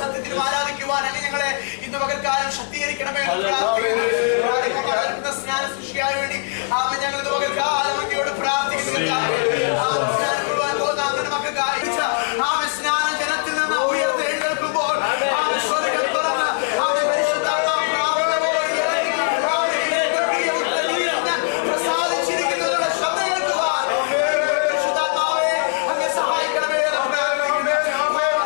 സത്യത്തിൽ ആരാധിക്കുവാൻ അല്ലെങ്കിൽ ഞങ്ങളെ ഇന്ന് പകൽക്കാലം ശക്തീകരിക്കണമേ. സ്നാന സൃഷ്ടിയാൻ വേണ്ടി ആമേ ഞങ്ങൾ ഇന്ന് പകൽക്കാലം അങ്ങയോട് പ്രാർത്ഥിക്കുന്നു. ആമേ സ്നാന ജനത്തിൽ നിന്ന് ഉയർത്തി എഴുന്നേൽക്കുമ്പോൾ ആമേ സ്വർഗ്ഗം തുറന്ന് ആമേ പ്രസാദിച്ചിരിക്കുന്നവരുടെ ശബ്ദം കേൾക്കുവാൻ പരിശുദ്ധാത്മാവേ അങ്ങ് സഹായിക്കണമേ.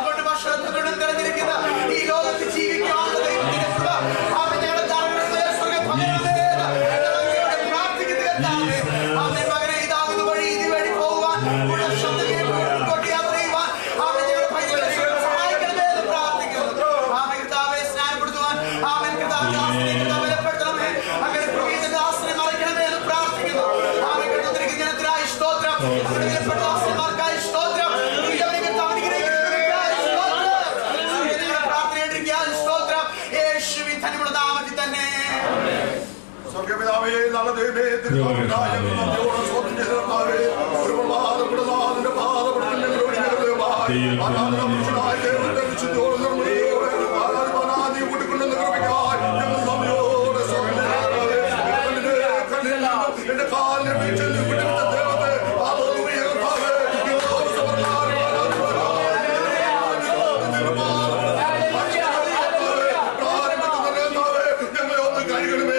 കൊണ്ട് ഭക്ഷണത്തിൽ കൊണ്ടും തെരഞ്ഞിരിക്കുന്ന ഈ ലോകത്ത് ജീവിക്കാനുള്ള ദൈവത്തിന്റെ കൃപ ആമേ ഞങ്ങളുടെ താഴ്വരകളെ സ്വർഗ്ഗം പകരണമേ പ്രാർത്ഥിക്കുന്നു. ആമേ മകനെ ഇതാകുന്ന വഴി ഇതുവഴി പോകുവാൻ ശബ്ദം കേൾക്കുവാൻ യാത്ര ചെയ്യുവാൻ ആമേ ഞങ്ങളുടെ പൈതങ്ങളെ സഹായിക്കണമേ എന്ന് പ്രാർത്ഥിക്കുന്നു. ആമേ കർത്താവേ സ്നാനപ്പെടുത്തുവാൻ ആമേ കർത്താവ് ബലപ്പെടുത്തണമേ. അങ്ങനെ പ്രവീണ ദാസനെ മറയ്ക്കണമേ എന്ന് പ്രാർത്ഥിക്കുന്നു. ആമേ കർത്താവിന്റെ ജനത്തിനായി സ്തോത്രം. ദാസന്മാർക്കായി സ്തോത്രം. പ്രാർത്ഥനയായിരിക്കാൻ സ്തോത്രം. യേശുവിൻ ധന്യമുള്ള നാമത്തിൽ തന്നെ. സ്വർഗ്ഗപിതാവേ, നല്ല ദൈവമേ, തിരുനാമത്തിനായി നന്ദിയോടെ സ്തോത്രം ചെയ്യുന്നവരെ ഒരു പ്രഭാതം നാഥന്റെ പാദപീഠത്തിൽ ഞങ്ങളോട് ഞങ്ങളുടെ മനുഷ്യനായ ദൈവത്തിന്റെ വിശുദ്ധിയോടെ നിർമ്മലയോടെ ആരാധനാദി കൂട്ടിക്കൊണ്ടുവന്ന കൃപയ്ക്കായി ഞങ്ങൾ നന്ദിയോടെ എന്റെ കാലിനെ വീഴ്ചയിൽ വിട്ടുവിട്ട ദൈവത്തെ ഹല്ലേലൂയ കർത്താവേ, ഞങ്ങളെ ഒന്ന് കഴിയണമേ.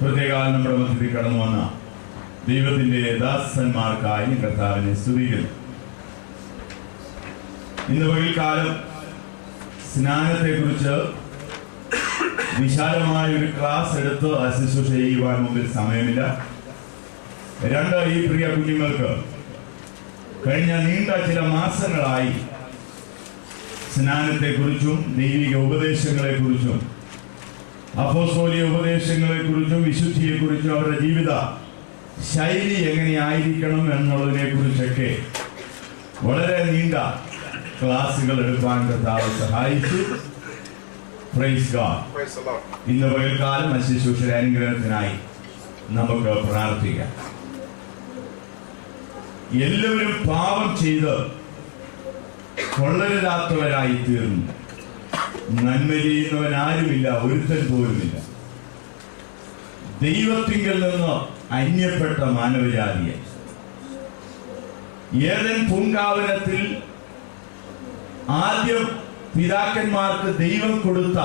പ്രത്യേകാൽ നമ്മുടെ മധ്യത്തിൽ കടന്നു വന്ന ദൈവത്തിന്റെ ദാസന്മാർക്കായി കർത്താവിനെ സ്തുതിക്കുന്നു. ഇന്ന് പകൽക്കാലം സ്നാനത്തെ കുറിച്ച് വിശാലമായ ഒരു ക്ലാസ് എടുത്ത് ശുശ്രൂഷ ചെയ്യുവാൻ മുമ്പിൽ സമയമില്ല. രണ്ട്, ഈ പ്രിയ കുഞ്ഞുങ്ങൾക്ക് കഴിഞ്ഞ നീണ്ട ചില മാസങ്ങളായി സ്നാനത്തെ കുറിച്ചും ദൈവിക ഉപദേശങ്ങളെ കുറിച്ചും അപ്പോസ്തോലിക ഉപദേശങ്ങളെ കുറിച്ചും വിശുദ്ധിയെ കുറിച്ചും അവരുടെ ജീവിത ശൈലി എങ്ങനെയായിരിക്കണം എന്നുള്ളതിനെ കുറിച്ചൊക്കെ വളരെ നീണ്ട ക്ലാസുകൾ എടുക്കാൻ കർത്താവ് സഹായിച്ചു. Praise God. ഇന്ന് പകൽക്കാലം ശുശ്രൂഷയുടെ അനുഗ്രഹത്തിനായി നമുക്ക് പ്രാർത്ഥിക്കാം. എല്ലാവരും പാപം ചെയ്ത് കൊള്ളരുതാത്തവരായി തീർന്നു. നന്മ ചെയ്യുന്നവൻ ആരുമില്ല, ഒരുത്തൻ പോലുമില്ല. ദൈവത്തിങ്കൽ നിന്ന് അന്യപ്പെട്ട മാനവജാതിയെ ഏദൻ പൂങ്കാവനത്തിൽ ആദ്യം പിതാക്കന്മാർക്ക് ദൈവം കൊടുത്ത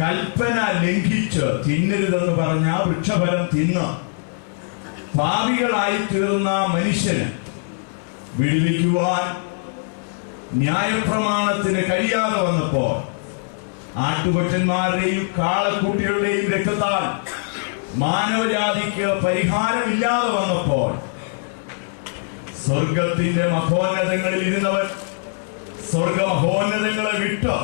കൽപ്പന ലംഘിച്ച് തിന്നരുതെന്ന് പറഞ്ഞ വൃക്ഷഫലം തിന്ന് പാപികളായി തീർന്ന മനുഷ്യന് വിടുവിക്കുവാൻ ന്യായപ്രമാണത്തിന് കഴിയാതെ വന്നപ്പോൾ ആട്ടുകൊറ്റന്മാരുടെയും കാളക്കുട്ടികളുടെയും രക്തത്താൽ മാനവജാതിക്ക് പരിഹാരമില്ലാതെ വന്നപ്പോൾ സ്വർഗത്തിന്റെ മഹോന്നതങ്ങളിൽ ഇരുന്നവൻ സ്വർഗമഹോന്നതങ്ങളെ വിട്ട്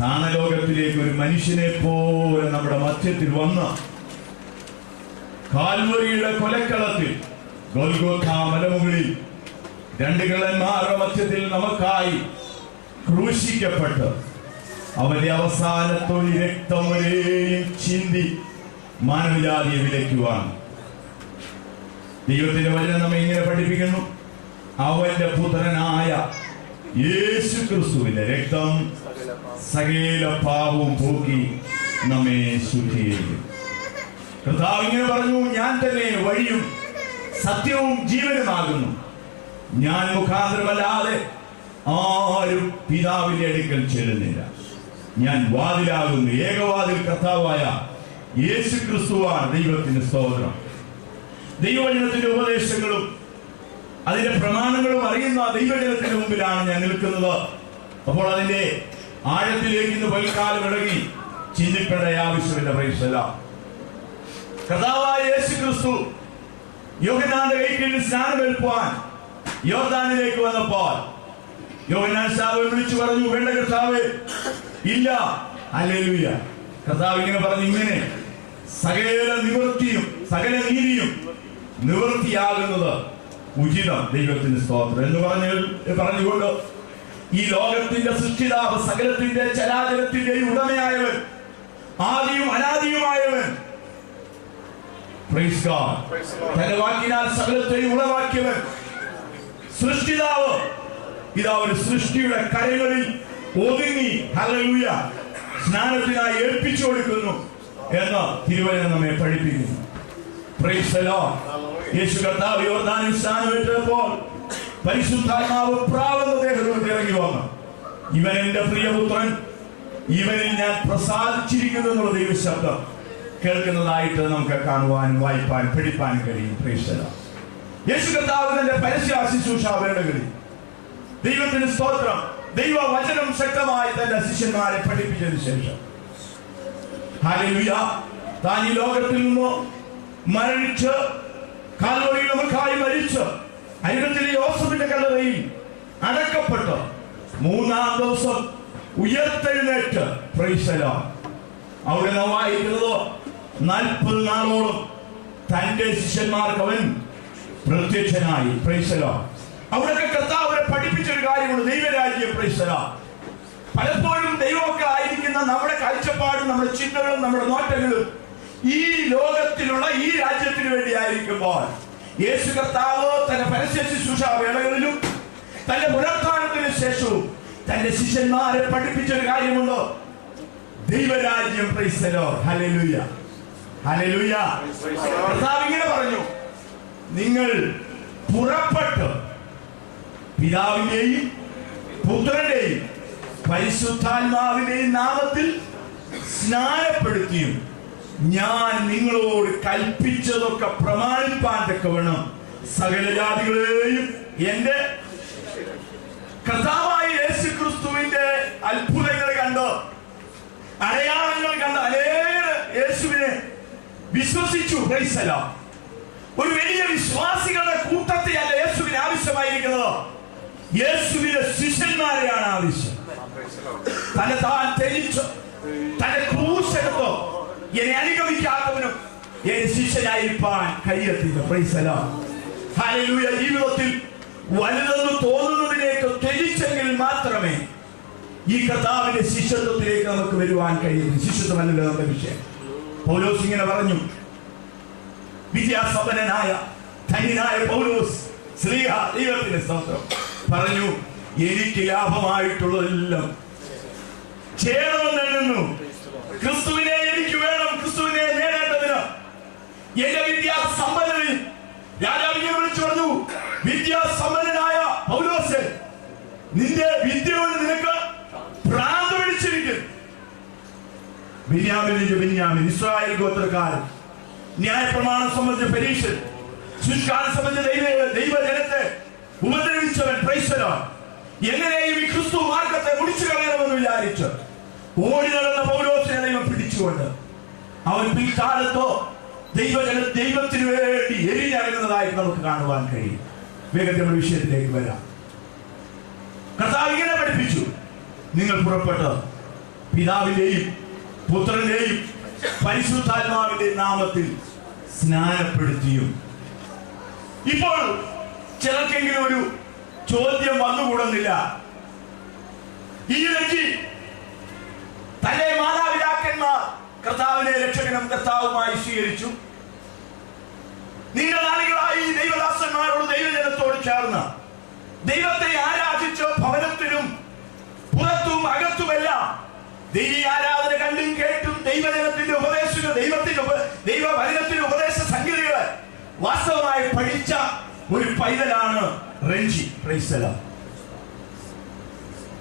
താണലോകത്തിലേക്ക് ഒരു മനുഷ്യനെ പോലെ നമ്മുടെ മധ്യത്തിൽ വന്ന് കാൽവരിയുടെ കൊലക്കളത്തിൽ ഗൊൽഗോഥാ മലമുകളിൽ രണ്ട് കള്ളന്മാരുടെ മധ്യത്തിൽ നമുക്കായി ക്രൂശിക്കപ്പെട്ട് അവന്റെ അവസാനത്തൊരു രക്തം വരെയും ചിന്തി മാനവജാതിയെ വിലയ്ക്കുവാൻ ദൈവത്തിന്റെ വചനം നമ്മെ ഇങ്ങനെ പഠിപ്പിക്കുന്നു. അവന്റെ പുത്രനായ യേശു ക്രിസ്തുവിന്റെ രക്തം സകല പാപവും പോക്കി നമ്മെ ശുദ്ധീകരിക്കും. കർത്താവ് ഇങ്ങനെ പറഞ്ഞു, ഞാൻ തന്നെ വഴിയും സത്യവും ജീവനുമാകുന്നു. ഞാൻ മുഖാന്തരമല്ലാതെ ആരും പിതാവിന്റെ അടുക്കൽ ചെല്ലുന്നില്ല. ഞാൻ വാതിലാകുന്നു. ഏകവാതിൽ കർത്താവായ യേശു ക്രിസ്തുവാണ്. ദൈവത്തിന്റെ സ്തോത്രം. ദൈവവചനത്തിന്റെ ഉപദേശങ്ങളും അതിന്റെ പ്രമാണങ്ങളും അറിയുന്ന ദൈവജനത്തിന് മുമ്പിലാണ് ഞാൻ നിൽക്കുന്നത്. അപ്പോൾ അതിന്റെ ആഴത്തിലേക്ക് ഇന്ന് പൽക്കാലം ഇറങ്ങി ചിന്തിക്കേണ്ട ആവശ്യമില്ല. പ്രൈസല്ല. കർത്താവായ യേശു ക്രിസ്തു യോഹന്നാന്റെ കൈക്കീഴിൽ സ്നാനമേൽക്കുവാൻ യോർദാനിലേക്ക് വന്നപ്പോൾ യോഹന്നാൻ സ്നാനം വിളിച്ചു പറഞ്ഞു, വേണ്ട കർത്താവേ, ഇല്ല. ഹല്ലേലൂയ. കർത്താവ് ഇങ്ങനെ പറഞ്ഞു, ഇങ്ങനെ സകല നിവൃത്തിയും സകല നീതിയും നിവൃത്തിയാകുന്നത് ഉചിതം. ദൈവത്തിന്റെ സ്തോത്രം എന്ന് പറഞ്ഞുകൊണ്ട് ഈ ലോകത്തിന്റെ സൃഷ്ടിതാവ്, സകലത്തിന്റെ ചരാചരത്തിന്റെയും ഉടമയായവൻ, ആദിയും അനാദിയുമായവൻ, പ്രൈസ് ഗോഡ്, തന്റെ വാക്കിനാൽ സകലത്തെയും ഉളവാക്കിയവൻ, സൃഷ്ടിതാവ് ഇതാ ഒരു സൃഷ്ടിയുടെ കരങ്ങളിൽ ഒതുങ്ങി ഹല്ലേലൂയ സ്നാനത്തിനായി ഏൽപ്പിച്ചു കൊടുക്കുന്നു എന്ന് തിരുവചനം നമ്മെ പഠിപ്പിക്കുന്നു. Price the Lord. യേശു കർത്താവ് യോർദാനിൽ സ്നാനമേറ്റപ്പോൾ പരിശുദ്ധാത്മാവ് പ്രാവെന്ന ദേഹത്തോട് ഇറങ്ങി വന്നു. ഇവൻ എന്റെ പ്രിയപുത്രൻ, ഇവനിൽ ഞാൻ പ്രസാദിച്ചിരിക്കുന്നു എന്നുള്ള ദൈവശബ്ദം കേൾക്കുന്നതായിട്ട് നമുക്ക് കാണുവാനും വായിപ്പാനും പഠിപ്പാനും കഴിയും. Price the Lord. യേശു കർത്താവ് തന്റെ പരസ്യ ശുശ്രൂഷ വേളകളിൽ ദൈവത്തിന് സ്തോത്രം, ദൈവവചനം ശക്തമായി തന്റെ ശിഷ്യന്മാരെ പഠിപ്പിച്ചതിന് ശേഷം ഹല്ലേലൂയ താൻ ഈ ലോകത്തിൽ നിന്ന് മരിച്ച് കാൽവരിയിൽ നമുക്കായി മരിച്ച് അരികത്തിലെ യോസേഫിന്റെ കല്ലറയിൽ അടക്കപ്പെട്ട് മൂന്നാം ദിവസം ഉയർത്തെഴുന്നേറ്റ് പ്രൈസ് ദി ലോർഡ്. അവിടെ നാം വായിക്കുന്നത് 40 നാളോളം തന്റെ ശിഷ്യന്മാർക്ക് അവൻ പ്രത്യക്ഷനായി. Price the Lord. അവിടെ കർത്താവ് അവരെ പഠിപ്പിച്ചൊരു കാര്യമുണ്ട്, ദൈവരാജ്യം. Price the Lord. പലപ്പോഴും ദൈവമൊക്കെ ആയിരിക്കുന്ന നമ്മുടെ കാഴ്ചപ്പാടും നമ്മുടെ ചിന്തകളും നമ്മുടെ നോട്ടങ്ങളും ഈ ലോകത്തിലുള്ള ഈ രാജ്യത്തിന് വേണ്ടി ആയിരിക്കുമ്പോൾ യേശു കർത്താവ് തന്റെ പരസ്യ ശുശ്രൂഷ വേളകളിലും തന്റെ പുനരുത്ഥാനത്തിന് ശേഷവും തന്റെ ശിഷ്യന്മാരെ പഠിപ്പിച്ചൊരു കാര്യമുണ്ട്, ദൈവരാജ്യം. Price the lord. Hallelujah, hallelujah. കർത്താവ് ഇങ്ങനെ പറഞ്ഞു, നിങ്ങൾ പുറപ്പെട്ട് പിതാവിന്റെയും പുത്രന്റെയും പരിശുദ്ധാത്മാവിന്റെയും നാമത്തിൽ സ്നാനപ്പെടുത്തിയും ഞാൻ നിങ്ങളോട് കൽപ്പിച്ചതൊക്കെ പ്രമാണിപ്പാൻ തക്കവണ്ണം സകല ജാതികളെയും എന്റെ കർത്താവായ യേശു ക്രിസ്തുവിന്റെ അത്ഭുതങ്ങൾ കണ്ട് അടയാളങ്ങൾ കണ്ട് അനേകർ യേശുവിനെ വിശ്വസിച്ചു. Price the Lord. ഒരു വലിയ വിശ്വാസികളുടെ കൂട്ടത്തെയല്ല യേശുവിന് ആവശ്യമായിരിക്കുന്നത്, യേശുവിന്റെ ശിഷ്യന്മാരെയാണ് ആവശ്യം. തന്നെ താൻ ത്യജിച്ച് തന്റെ ക്രൂശെടുത്ത് എന്നെ അനുഗമിക്കാത്തവനും എന്റെ ശിഷ്യനായിരിക്കാൻ കഴിയത്തില്ല. Price the lord. ഹല്ലേലൂയ. ജീവിതത്തിൽ വലുതെന്ന് തോന്നുന്നതിലേക്ക് ത്യജിച്ചെങ്കിൽ മാത്രമേ ഈ കർത്താവിന്റെ ശിഷ്യത്വത്തിലേക്ക് നമുക്ക് വരുവാൻ കഴിയുന്നു. ശിഷ്യത്വമല്ലല്ലോ നമ്മുടെ വിഷയം. പൗലോസ് ഇങ്ങനെ പറഞ്ഞു, വിദ്യാസമ്പന്നനായ ധന്യനായ പൗലോസ് ശ്ലീഹ, ദൈവത്തിന്റെ സ്തോത്രം, പറഞ്ഞു, എനിക്ക് ലാഭമായിട്ടുള്ളതെല്ലാം ചെയ്യണമെന്നു ക്രിസ്തുവിനെ എനിക്ക് വേണം. ക്രിസ്തുവിനെ നേടേണ്ടതിന് എന്റെ വിദ്യാസമ്പന്നനിൽ രാജാവിനെ വിളിച്ചു പറഞ്ഞു, വിദ്യാസമ്പന്നനായ പൗലോസേ, നിന്റെ വിദ്യ കൊണ്ട് നിനക്ക് ഭ്രാന്ത് പിടിച്ചിരിക്കും. ബെന്യാമിൻ ഇസ്രായേൽ ഗോത്രക്കാരൻ, ന്യായപ്രമാണം സംബന്ധിച്ച പരീക്ഷൻ, ശുശ്കാരം സംബന്ധിച്ച ദൈവജനത്തെ ഉപദ്രവിച്ചവൻ, പ്രൈസ് ദി ലോർഡ്, എങ്ങനെയും ഈ ക്രിസ്തു മാർഗത്തെ മുടിച്ചു കളയണമെന്ന് വിചാരിച്ച് ഓടി നടന്ന പൗലോസിനെ ദൈവം പിടിച്ചുകൊണ്ട് അവൻ പിൽക്കാലത്തോ ദൈവത്തിന് വേണ്ടി എരിഞ്ഞിറങ്ങുന്നതായിട്ട് നമുക്ക് കാണുവാൻ കഴിയും. വേഗത്തിലുള്ള വിഷയത്തിലേക്ക് വരാം. കർത്താവ് ഇങ്ങനെ പഠിപ്പിച്ചു, നിങ്ങൾ പുറപ്പെട്ട് പിതാവിന്റെയും പുത്രന്റെയും പരിശുദ്ധാത്മാവിന്റെയും നാമത്തിൽ സ്നാനപ്പെടുത്തിയും. ഇപ്പോൾ ചിലർക്കെങ്കിലും ഒരു ചോദ്യം വന്നുകൂടുന്നില്ല. ഈ വ്യക്തി തന്റെ മാതാപിതാക്കന്മാർ കർത്താവിനെ രക്ഷകനും കർത്താവുമായി സ്വീകരിച്ചു. നീണ്ട നാളുകളായി ദൈവദാസന്മാരോട് ദൈവജനത്തോട് ചേർന്ന് ദൈവത്തെ ആരാധിച്ച ഭവനത്തിലും പുറത്തും അകത്തുമെല്ലാം ദൈവീയ ആരാധന കണ്ടും കേട്ടും ദൈവജനത്തിന്റെ ഉപദേശങ്ങൾ ദൈവവചനത്തിന്റെ ഉപദേശ സംഗതികളെ വാസ്തവമായി പഠിച്ച ഒരു പൈതലാണ് റെഞ്ചി. Praise the lord.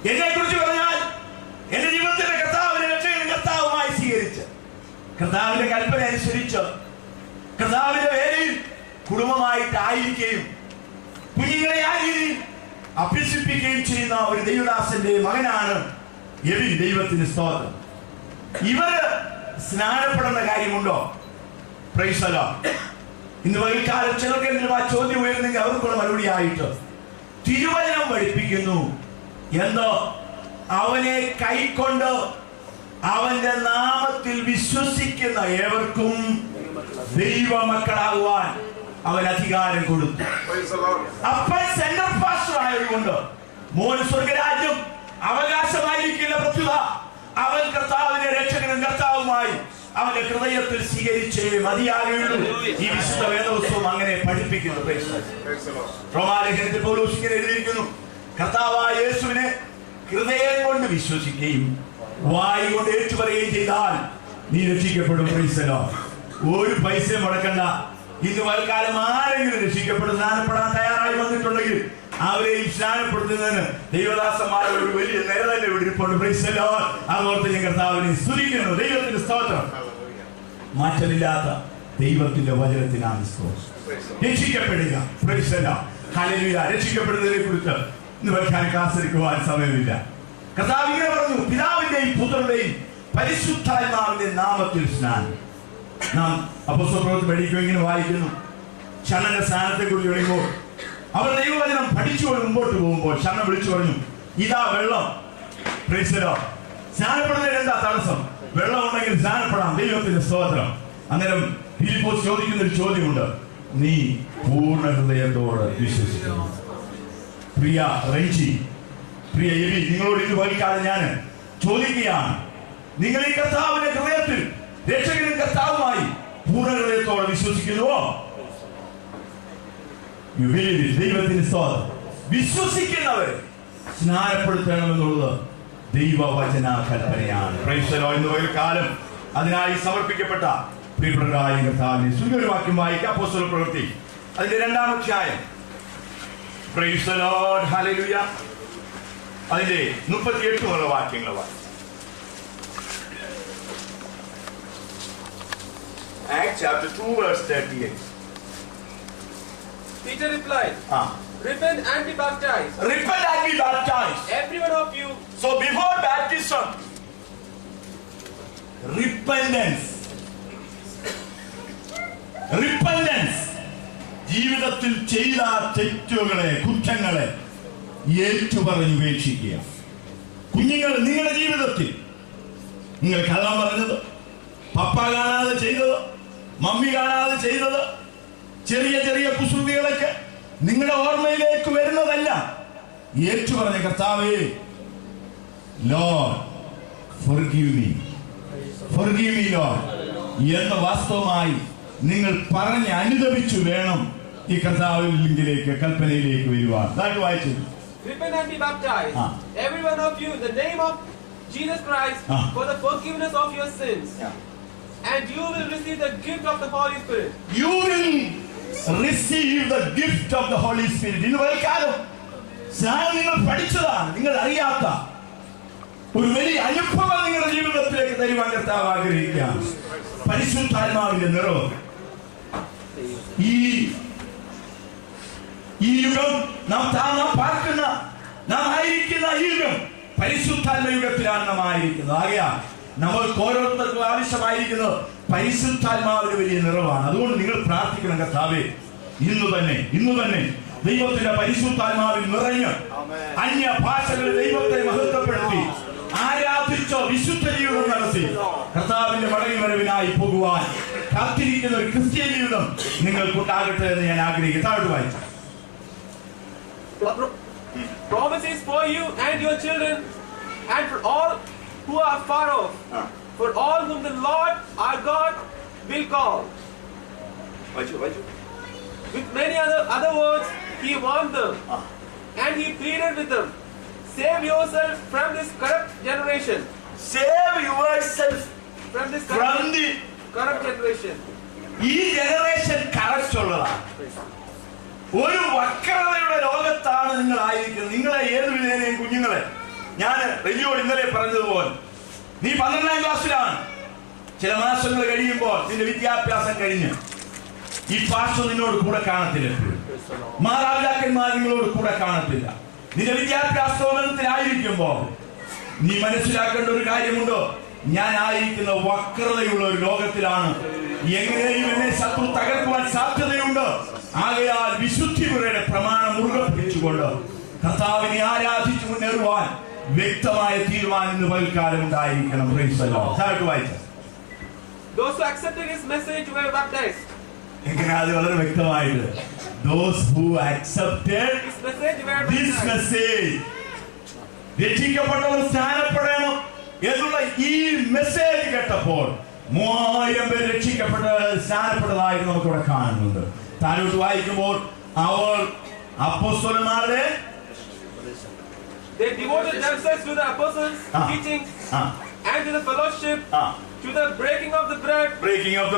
എന്നെ കുറിച്ച് പറഞ്ഞാൽ എന്റെ ജീവിതത്തിലെ കർത്താവിനെ രക്ഷകനും കർത്താവുമായി സ്വീകരിച്ച് കർത്താവിന്റെ കൽപ്പന അനുസരിച്ച് കർത്താവിന്റെ വേലയിൽ കുടുംബമായിട്ടായിരിക്കുകയും കുഞ്ഞുങ്ങളെ ആ രീതിയിൽ അഭ്യസിപ്പിക്കുകയും ചെയ്യുന്ന ഒരു ദൈവദാസന്റെ മകനാണ് എബിൻ. ദൈവത്തിന് സ്തോത്രം. ഇവര് സ്നാനപ്പെടുന്ന കാര്യമുണ്ടോ? Price the Lord. ഇന്ന് പകൽക്കാലം ചിലർക്കെങ്കിലും ആ ചോദ്യം ഉയർന്നെങ്കിൽ അവർക്കുള്ള മറുപടി ആയിട്ട് തിരുവചനം പഠിപ്പിക്കുന്നു. എന്തോ അവനെ കൈക്കൊണ്ട് അവന്റെ നാമത്തിൽ വിശ്വസിക്കുന്ന ഏവർക്കും ദൈവമക്കളാകുവാൻ അവൻ അധികാരം കൊടുത്തു. അപ്പൻ സെന്റർ പാസ്റ്റർ ആയതുകൊണ്ട് മോന് സ്വർഗരാജ്യം അവകാശമായിരിക്കുന്ന പ്രത്യുത അവൻ കർത്താവിനെ രക്ഷകനും കർത്താവുമായി അവന്റെ ഹൃദയത്തിൽ സ്വീകരിച്ചേ മതിയാകുള്ളൂ. ഈ വിശുദ്ധ വേദപുസ്തകം അങ്ങനെ പഠിപ്പിക്കുന്നു. റോമാലേഖനത്തിൽ പൗലോസ് ഇങ്ങനെ എഴുതിയിരിക്കുന്നു, കർത്താവായ യേശുവിനെ ഹൃദയം കൊണ്ട് വിശ്വസിക്കുകയും വായി കൊണ്ട് ഏറ്റുപറയുകയും ചെയ്താൽ നീ രക്ഷിക്കപ്പെടും. Price the Lord. ഒരു പൈസയും മുടക്കണ്ട. ഇന്ന് വൽക്കാലം ആരെങ്കിലും രക്ഷിക്കപ്പെടും സ്നാനപ്പെടാൻ തയ്യാറായി വന്നിട്ടുണ്ടെങ്കിൽ അവരെയും സ്നാനപ്പെടുത്തുന്നതിന് ദൈവദാസന്മാരുടെ ഒരു വലിയ നിര തന്നെ വിടിരിപ്പുണ്ട്. Price the Lord. അതോർത്ത് ഞാൻ കർത്താവിനെ സ്തുതിക്കുന്നു. ദൈവത്തിന്റെ സ്തോത്രം. മാറ്റമില്ലാത്ത ദൈവത്തിന്റെ വചനത്തിനാണ് സ്തോത്രം. രക്ഷിക്കപ്പെടുക. Praise the lord. ഹല്ലേലൂയ. രക്ഷിക്കപ്പെടുന്നതിനെ കുറിച്ച് ഇന്ന് വൽക്കാലം ക്ലാസ് എടുക്കുവാൻ സമയമില്ല. കർത്താവ് ഇങ്ങനെ പറഞ്ഞു, പിതാവിന്റെയും പുത്രന്റെയും പരിശുദ്ധാത്മാവിന്റെ നാമത്തിൽ സ്നാനം. നാം അപ്പോസ്തലപ്രവൃത്തി പഠിക്കുമ്പോൾ ഇങ്ങനെ വായിക്കുന്നു, ഷണ്ണന്റെ സ്നാനത്തെ കുറിച്ച് പറയുമ്പോൾ അവർ ദൈവവചനം പഠിച്ചുകൊണ്ട് മുമ്പോട്ട് പോകുമ്പോൾ ഷണ്ണൻ വിളിച്ചു പറഞ്ഞു, ഇതാ വെള്ളം. Price the Lord. സ്നാനപ്പെടുന്നതിന് എന്താ തടസ്സം? വെള്ളം ഉണ്ടെങ്കിൽ സ്നാനപ്പെടാം. ദൈവത്തിന്റെ സ്തോത്രം. അന്നേരം ഫിലിപ്പോസ് ചോദിക്കുന്ന ഒരു ചോദ്യമുണ്ട്, നീ പൂർണ്ണ ഹൃദയത്തോട് വിശ്വസിക്കുന്നു? പ്രിയ റെഞ്ചി, പ്രിയ എബി, നിങ്ങളോട് ഇന്ന് വൈകാതെ ഞാൻ ചോദിക്കുകയാണ്, നിങ്ങൾ ഈ കർത്താവിന്റെ ഹൃദയത്തിൽ രക്ഷകനും കർത്താവുമായി പൂർണ്ണ ഹൃദയത്തോടെ വിശ്വസിക്കുന്നുവോ? ദൈവത്തിന് സ്തോത്രം. വിശ്വസിക്കുന്നവരെ സ്നാനപ്പെടുത്തണമെന്നുള്ളത് ദൈവവചന കൽപ്പനയാണ്. Price the Lord. ഇന്ന് വൈകാലം അതിനായി സമർപ്പിക്കപ്പെട്ട പ്രിയപ്പെട്ടവരായ കർത്താവിനെ സുന്ദര വാക്യം വായിക്കാം. അപ്പോസ്തലപ്രവൃത്തി അതിന്റെ 2-ാം അധ്യായം. Price the lord. ഹല്ലേലൂയ. അതിന്റെ 38 വാക്യങ്ങൾ വായിക്കാം. Acts chapter 2 verse 38. Peter replied, repent and be baptized. Repent and be baptized. Every one of you. So before baptism, repentance. ജീവിതത്തിൽ ചെയ്ത തെറ്റുകളെ, കുറ്റങ്ങളെ ഏറ്റുപറഞ്ഞ് ഉപേക്ഷിക്കുക. കുഞ്ഞുങ്ങൾ, നിങ്ങളുടെ ജീവിതത്തിൽ നിങ്ങൾ കള്ളം പറഞ്ഞത്, പപ്പ കാണാതെ ചെയ്തത്, മമ്മി കാണാതെ ചെയ്തത്, ചെറിയ ചെറിയ കുസൃതികളൊക്കെ നിങ്ങളുടെ ഓർമ്മയിലേക്ക് വരുന്നതല്ല ഏറ്റുപറഞ്ഞ കർത്താവേ, ലോർഡ് forgive me ലോർഡ് എന്ന് വാസ്തവമായി നിങ്ങൾ പറഞ്ഞ് അനുദപിച്ചു വേണം ഈ കർത്താവിലേക്ക് കൽപ്പനയിലേക്ക് വരുവാൻ. അതായിട്ട് വായിച്ചു. Repent and be baptized, every one of you, in the name of Jesus Christ, for the forgiveness of your sins. And you will receive the gift of the Holy Spirit. You will receive the gift of the Holy Spirit. ഇന്ന് വൈകാലം സ്നാനം നിങ്ങൾ പഠിച്ചതാണ്, നിങ്ങൾ അറിയാത്ത ഒരു വലിയ അനുഭവം നിങ്ങളുടെ ജീവിതത്തിലേക്ക് തരുവാൻ കർത്താവ് ആഗ്രഹിക്കുകയാണ്. പരിശുദ്ധാത്മാവിന്റെ നിറവ്. ഈ യുഗം നാം പാർക്കുന്ന, നാം ആയിരിക്കുന്ന ഈ യുഗം പരിശുദ്ധാത്മ യുഗത്തിലാണ് നാം ആയിരിക്കുന്നത്. ആകയാൽ നമ്മൾക്ക് ഓരോരുത്തർക്കും ആവശ്യമായിരിക്കുന്നത് പരിശുദ്ധാത്മാവിന് വലിയ നിറവാണ്. അതുകൊണ്ട് നിങ്ങൾ പ്രാർത്ഥിക്കണം, കർത്താവേ ഇന്നു തന്നെ ദൈവത്തിന്റെ പരിശുദ്ധാത്മാവിൽ നിറഞ്ഞ് അന്യ ഭാഷകളിൽ ദൈവത്തെ മഹത്വപ്പെടുത്തി ആരാധിച്ചോ വിശുദ്ധ ജീവിതം നടത്തി കർത്താവിന്റെ മടങ്ങിവരവിനായി പോകുവാൻ കാത്തിരിക്കുന്ന ഒരു ക്രിസ്ത്യൻ ജീവിതം നിങ്ങൾക്കുണ്ടാകട്ടെ എന്ന് ഞാൻ ആഗ്രഹിക്കുന്നു. താഴോട്ട് വായിച്ചു. Promises for you and your children and for all who are far off, for all whom the Lord our God will call. With many other words he warned them, and he pleaded with them, save yourself from this corrupt generation. Save yourself From this from the corrupt generation. ഈ generation കറക്റ്റുള്ളതാണ്. ഒരു വക്രതയുടെ ലോകത്താണ് നിങ്ങൾ ആയിരിക്കുന്നത്. നിങ്ങളെ ഏത് വിധേനയും കുഞ്ഞുങ്ങളെ, ഞാൻ റെജിയോട് ഇന്നലെ പറഞ്ഞതുപോലെ നീ 12ാം ക്ലാസ്സിലാണ്. ചില മാസങ്ങൾ കഴിയുമ്പോൾ നിന്റെ വിദ്യാഭ്യാസം കഴിഞ്ഞ് ഈ പാസ്റ്റർ നിന്നോട് കൂടെ കാണത്തില്ല, മാതാപിതാക്കന്മാർ നിങ്ങളോട് കൂടെ കാണത്തില്ല. നിന്റെ വിദ്യാഭ്യാസത്തിലായിരിക്കുമ്പോൾ നീ മനസ്സിലാക്കേണ്ട ഒരു കാര്യമുണ്ടോ? ഞാൻ ആയിരിക്കുന്ന വക്രതയുള്ള ഒരു ലോകത്തിലാണ്. എങ്ങനെയും എന്നെ ശത്രു തകർക്കുവാൻ സാധ്യതയുണ്ട്. ആകയാൽ വിശുദ്ധിയുടെ പ്രമാണം മുറുകെ പിടിച്ചുകൊണ്ട് കർത്താവിനെ ആരാധിച്ചു മുന്നേറുവാൻ വ്യക്തമായ തീരുമാനം ഇന്ന് പകൽക്കാലം ഉണ്ടായിരിക്കണം. Those who accepted his message were baptized. എങ്ങനെ അത് വളരെ വ്യക്തമായിട്ട് those who accepted this message, രക്ഷിക്കപ്പെട്ടവർ സ്നാനപ്പെടണം എന്നുള്ള ഈ മെസ്സേജ് കേട്ടപ്പോൾ 3000 പേർ രക്ഷിക്കപ്പെട്ട് സ്നാനപ്പെട്ടതായി നമുക്കിവിടെ കാണുന്നുണ്ട്. താഴോട്ട് വായിക്കുമ്പോൾ അവർ അപ്പോസ്തലന്മാരുടെ they devoted themselves to the apostles' teaching and to the fellowship, to the breaking of the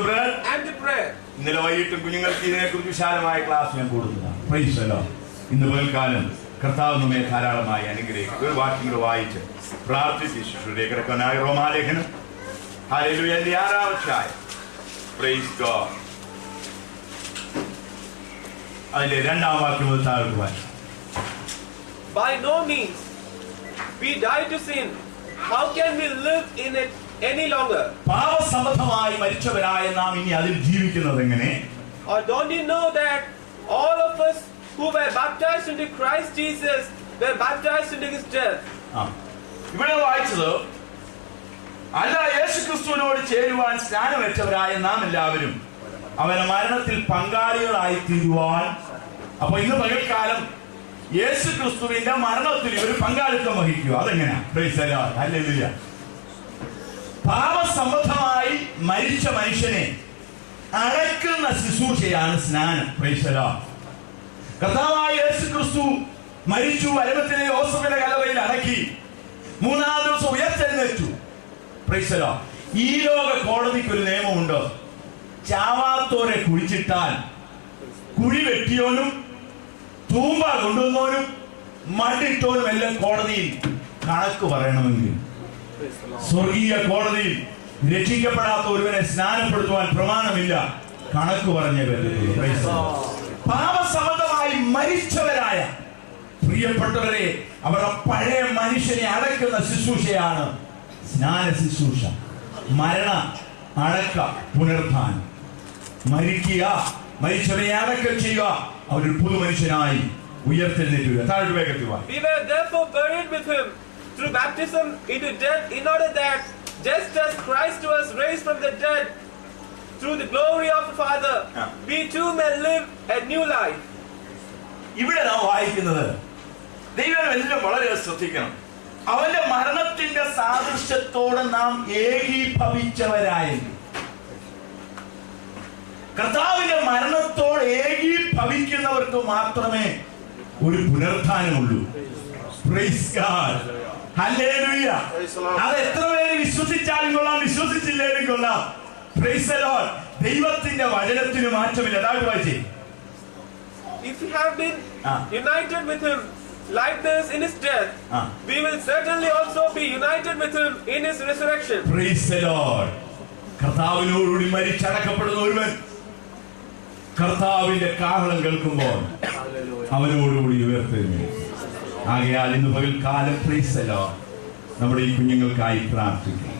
bread and to prayer. ഇന്നലെ വൈകിട്ടും കുഞ്ഞുങ്ങൾക്ക് ഇതിനെക്കുറിച്ച് വിശാലമായ ക്ലാസ് ഞാൻ കൊടുക്കുന്നതാണ്. Price the Lord. ഇന്ന് പകൽക്കാലം കർത്താവ് നമ്മെ ധാരാളമായി അനുഗ്രഹിക്കും. ഒരു വാക്യങ്ങൾ വായിച്ച് പ്രാർത്ഥിച്ച് ശുശ്രൂഷയെ കിടക്കാനായി റോമാലേഖനം ഹല്ലേലൂയ 6-ാം അധ്യായം. Praise God. അതിലെ 2-ാം വാക്യം മുതൽ താഴോട്ട് വായിച്ചു. By no means we die to sin. How can we live in it any longer? പാപസംബന്ധമായി മരിച്ചവരായ നാം ഇനി അതിൽ ജീവിക്കുന്നത് എങ്ങനെ? Or don't you know that all of us who were baptized into Christ Jesus were baptized into his death? ഇവിടെ വായിച്ചത് അല്ല, യേശുക്രിസ്തുവിനോട് ചേരുവാൻ സ്നാനമേറ്റവരായ നാം എല്ലാവരും അവന്റെ മരണത്തിൽ പങ്കാളികളായി തീരുവാൻ. അപ്പൊ ഇന്ന് പകൽക്കാലം യേശുക്രിസ്തുവിന്റെ മരണത്തിൽ ഒരു പങ്കാളിത്തം വഹിക്കുക. അതെങ്ങനെയാ? Price the lord. ഹല്ലേലൂയ. പാപസംബന്ധമായി മരിച്ച മനുഷ്യനെ അടക്കുന്ന ശുശ്രൂഷയാണ് സ്നാനം. Price the Lord. കർത്താവായ യേശുക്രിസ്തു മരിച്ചു, അരമത്തിലെ യോസേഫിന്റെ കല്ലറയിൽ അടക്കി, 3-ാം ദിവസം ഉയർത്തെഴുന്നേറ്റു. Price the Lord. ഈ ലോക കോടതിക്ക് ഒരു നിയമമുണ്ട്. ചാവാത്തോരെ കുഴിച്ചിട്ടാൽ കുഴി വെട്ടിയോനും തൂമ്പ കൊണ്ടുവന്നവനും മണ്ണിട്ടോനും എല്ലാം കോടതിയിൽ കണക്ക് പറയണമെങ്കിൽ സ്വർഗീയ കോടതിയിൽ രക്ഷിക്കപ്പെടാത്ത ഒരുവനെ സ്നാനപ്പെടുത്തുവാൻ പ്രമാണമില്ല, കണക്ക് പറഞ്ഞേ പറ്റുള്ളൂ. പാപസംബന്ധമായി മരിച്ചവരായ പ്രിയപ്പെട്ടവരെ അവരുടെ പഴയ മനുഷ്യനെ അടക്കുന്ന ശുശ്രൂഷയാണ് സ്നാന ശുശ്രൂഷ. മരണ അടക്ക പുനരുത്ഥാനം. മരിക്കുക, മരിച്ചവനെ അടക്കം ചെയ്യുക, അവരൊരു പുതു മനുഷ്യനായി ഉയർത്തെഴുന്നേറ്റുക. താഴോട്ട് വേഗത്തിൽ വാ. We were therefore buried with him through baptism into death, in order that just as Christ was raised from the dead through the glory of the Father, we too may live a new life. ഇവിടെ നാം വായിക്കുന്നത് ദൈവം എല്ലാം വളരെ ശ്രദ്ധിക്കണം. അവന്റെ മരണത്തിന്റെ സാദൃശ്യത്തോടെ നാം ഏകീഭവിച്ചവരായിരുന്നു. കർത്താവിന്റെ മരണത്തോട് ഏകീഭവിക്കുന്നവർക്ക് മാത്രമേ ഒരു പുനരുത്ഥാനമുള്ളൂ. Praise God. ഹല്ലേലൂയ. അത് എത്ര പേര് വിശ്വസിച്ചാലും കൊള്ളാം, വിശ്വസിച്ചില്ലേലും കൊള്ളാം. Price the Lord. ദൈവത്തിന്റെ വചനത്തിന് മാറ്റമില്ല. താഴോട്ട് വായിച്ചേ. If we have been united with him like this in his death, we will certainly also be united with him in his resurrection. Praise the Lord. കർത്താവിനോടുകൂടി മരിച്ചടക്കപ്പെടുന്ന ഒരുവൻ കർത്താവിന്റെ കാഹളം കേൾക്കുമ്പോൾ അവനോടുകൂടി ഉയർത്തെഴുന്നേൽക്കും. ആകയാൽ ഇന്ന് പകൽക്കാലം പ്രൈസ് ദി ലോർഡ് നമ്മുടെ ഈ കുഞ്ഞുങ്ങൾക്കായി പ്രാർത്ഥിക്കും.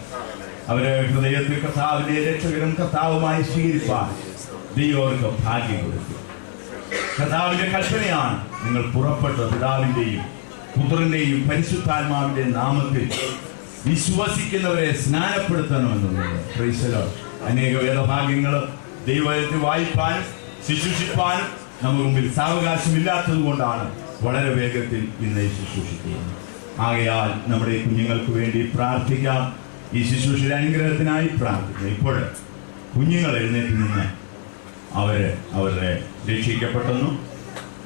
അവരെ ഹൃദയത്തിൽ കർത്താവിന്റെ രക്ഷകരും കർത്താവുമായി സ്വീകരിപ്പാൻ ദൈവം അവർക്ക് ഭാഗ്യം കൊടുത്തു. കർത്താവിന്റെ കൽപ്പനയാണ്, നിങ്ങൾ പുറപ്പെട്ട പിതാവിന്റെയും പുത്രന്റെയും പരിശുദ്ധാത്മാവിന്റെ നാമത്തിൽ വിശ്വസിക്കുന്നവരെ സ്നാനപ്പെടുത്തണമെന്നുള്ളത്. Praise the lord. അനേക വേദഭാഗ്യങ്ങൾ ദൈവത്തിൽ വായിപ്പാനും ശുശ്രൂഷിപ്പാനും നമുക്ക് മുമ്പിൽ സാവകാശമില്ലാത്തത് കൊണ്ടാണ് വളരെ വേഗത്തിൽ ഇന്ന് ശുശ്രൂഷിക്കുന്നത്. ആകയാൽ നമ്മുടെ കുഞ്ഞുങ്ങൾക്ക് വേണ്ടി പ്രാർത്ഥിക്കാം. ഈ ശുശ്രൂഷയുടെ അനുഗ്രഹത്തിനായി പ്രാർത്ഥിക്കാം. ഇപ്പോൾ കുഞ്ഞുങ്ങൾ എഴുന്നേറ്റ് നിന്ന് അവരെ രക്ഷിക്കപ്പെട്ടെന്നും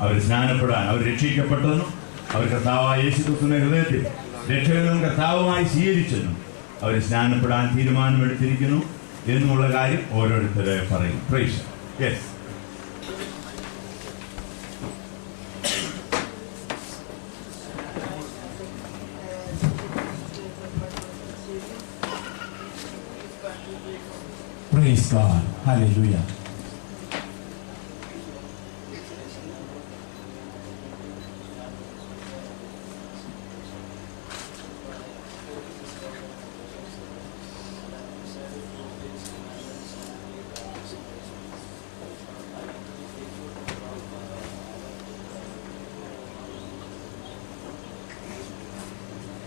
അവർ സ്നാനപ്പെടാൻ അവർ രക്ഷിക്കപ്പെട്ടെന്നും അവർ കർത്താവായ യേശുക്രിസ്തുവിന്റെ ഹൃദയത്തിൽ രക്ഷകനും കർത്താവുമായി സ്വീകരിച്ചെന്നും അവർ സ്നാനപ്പെടാൻ തീരുമാനമെടുത്തിരിക്കുന്നു എന്നുള്ള കാര്യം ഓരോരുത്തരെ പറയും. Praise. Yes. Praise God. Hallelujah.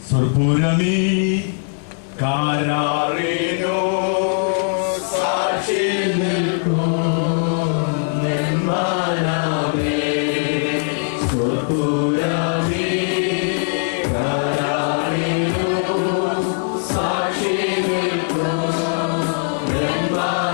സുർപുരമീ കാരാറിനോ സാക്ഷി നിൽക്കും നെന്മാനാമേ. സുർപുരമീ കാരാറിനോ സാക്ഷി നിൽക്കും നെന്മാനാമേ.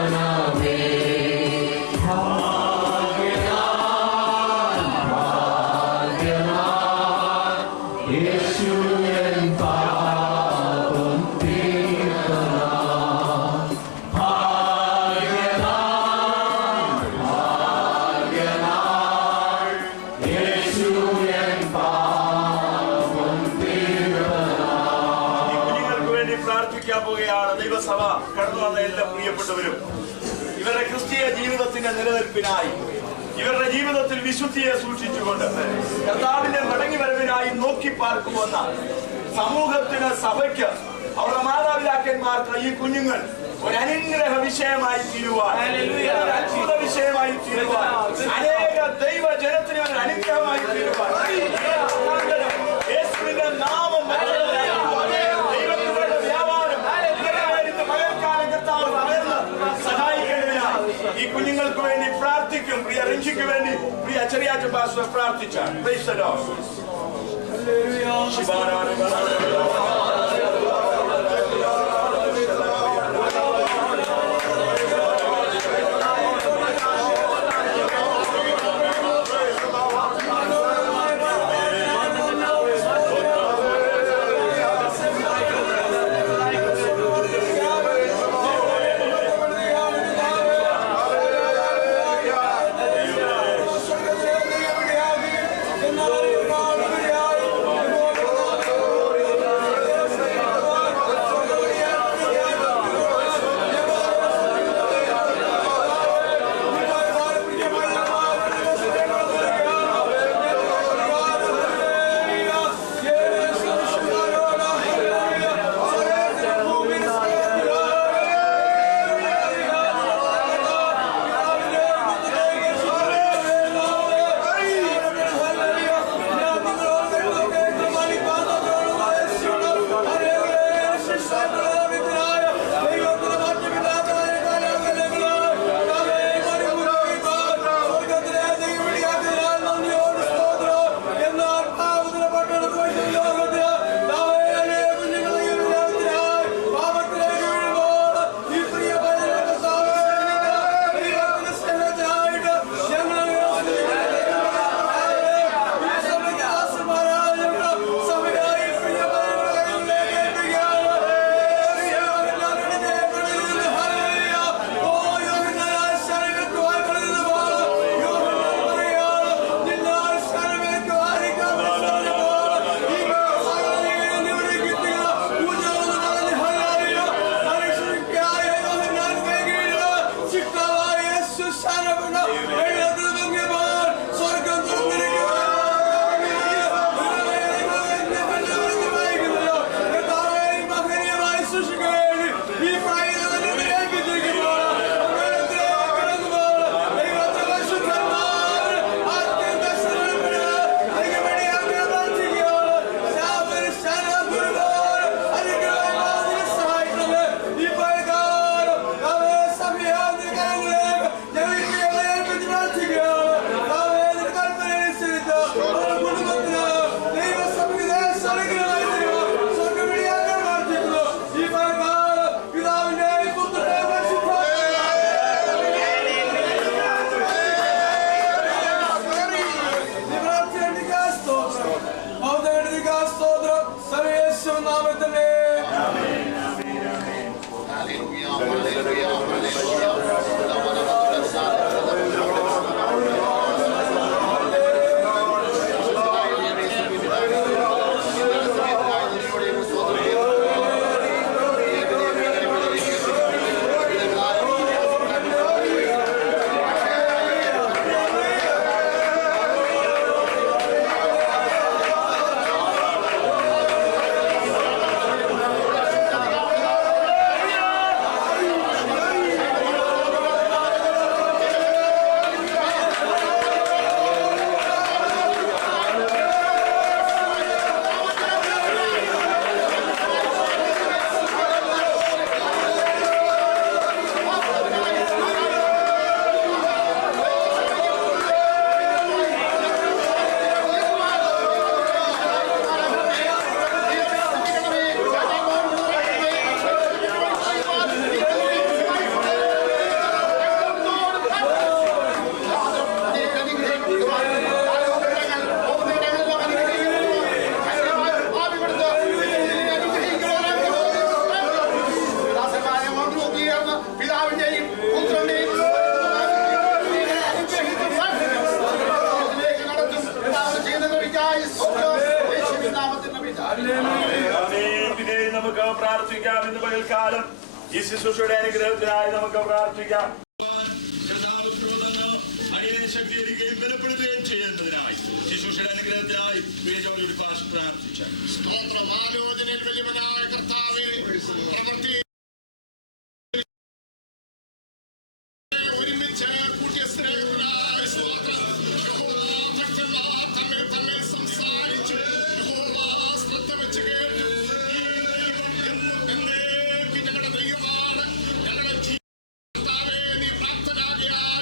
ദൈവസഭ കടന്നു വന്ന എല്ലാ പ്രിയപ്പെട്ടവരും ഇവരുടെ ക്രിസ്തീയ ജീവിതത്തിന്റെ നിലനിൽപ്പിനായി ഇവരുടെ ജീവിതത്തിൽ വിശുദ്ധിയെ സൂക്ഷിച്ചുകൊണ്ട് കർത്താവിന്റെ മടങ്ങി വരവിനായി നോക്കി പാർക്കുമെന്ന സമൂഹത്തിന്, സഭയ്ക്ക്, അവരുടെ മാതാപിതാക്കന്മാർക്ക് ഈ കുഞ്ഞുങ്ങൾ ഒരു അനുഗ്രഹ വിഷയമായി തീരുവാൻ, ഒരു അത്ഭുത വിഷയമായി തീരുവാൻ, അനേക ദൈവ ജനത്തിന് ഒരു അനുഗ്രഹമായി തീരുവാൻ യേശുവിന്റെ നാമം ഈ കുഞ്ഞുങ്ങൾക്ക് വേണ്ടി പ്രാർത്ഥിക്കും. പ്രിയ റിഞ്ചിക്ക് വേണ്ടി പ്രിയ ചെറിയാച്ച പാസ്റ്റർ പ്രാർത്ഥിച്ചാൽ പ്രൈസ് ദി ലോർഡ്. നമുക്ക് പ്രാർത്ഥിക്കാം. ഇന്ന് പകൽക്കാലം ഈ ശുശ്രൂഷയുടെ അനുഗ്രഹത്തിനായി നമുക്ക് പ്രാർത്ഥിക്കാം. ശക്തീകരിക്കുകയും ബലപ്പെടുത്തുകയും ചെയ്യുന്നതിനായി ശുശ്രൂഷയുടെ അനുഗ്രഹത്തിനായി പ്രാർത്ഥിക്കാം. സ്തോത്രമാലോചനയിൽ വലിയവനായ കർത്താവേ, ഒരുമിച്ച് കൂട്ടിയ സ്നേഹത്തിനായി സ്തോത്രം. തമ്മിൽ സംസാരിച്ചു ശ്രദ്ധ വെച്ച് കേട്ടു. ഞങ്ങളുടെ ദൈവമാണ്, ഞങ്ങളുടെ കർത്താവേ, നീ പ്രാപ്തനാകിയാൽ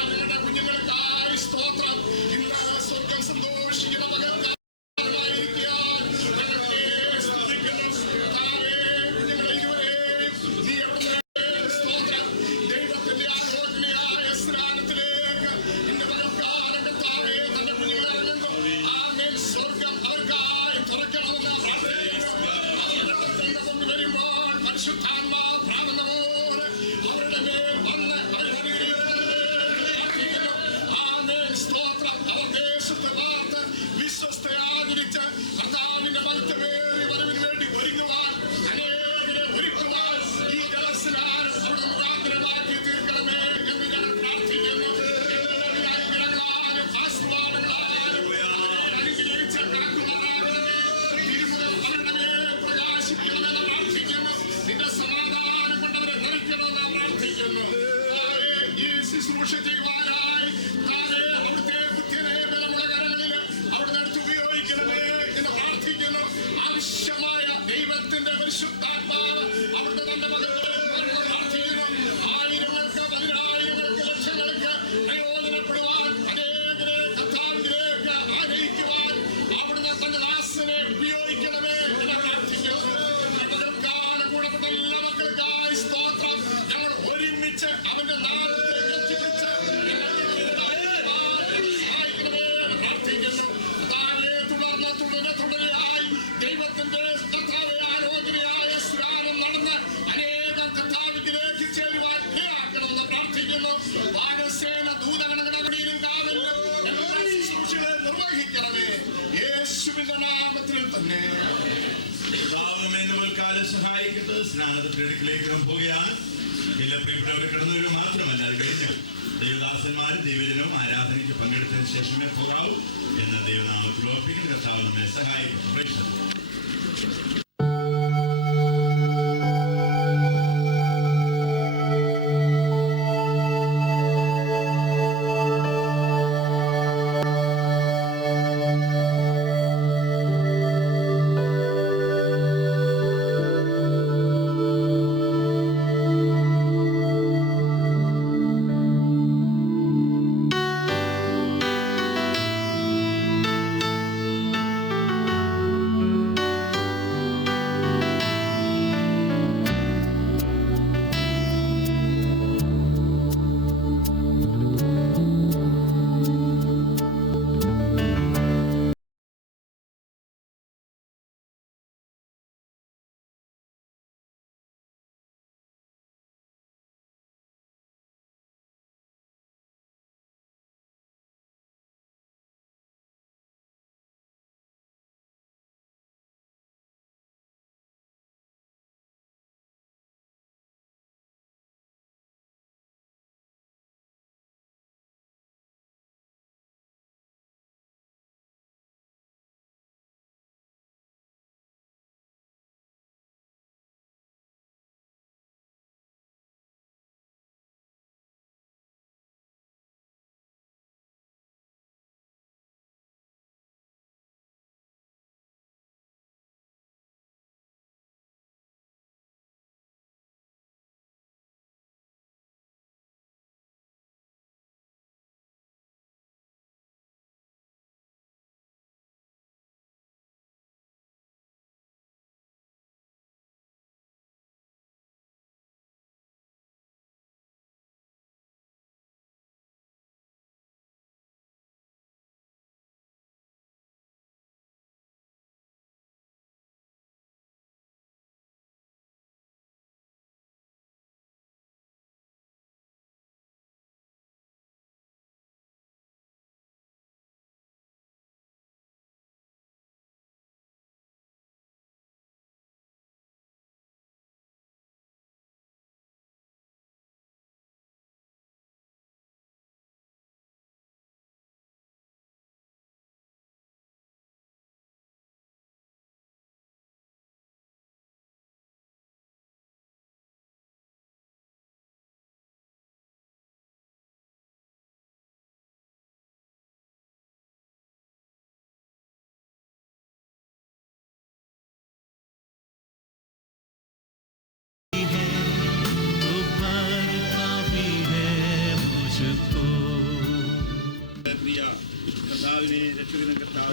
ഞങ്ങളുടെ കുഞ്ഞുങ്ങൾക്കായി സ്തോത്രം. ഇന്ന് സ്വർഗം സന്തോഷിക്കുന്ന മകൾക്ക് സഹായിക്കട്ടെ. സ്നാനത്തിന്റെ അടുക്കിലേക്ക് പോവുകയാണ്. എല്ലാ പ്രിയപ്പെട്ടവരെ കടന്നവരും മാത്രമല്ല, അത് കഴിഞ്ഞ് ദൈവദാസന്മാരും ദൈവജനവും ആരാധനയ്ക്ക് പങ്കെടുത്തതിന് ശേഷമേ പോകാവൂ എന്ന് ദൈവനാമത്തിൽ ഓർപ്പിക്കുന്ന കർത്താവ് നമ്മെ സഹായിക്കും.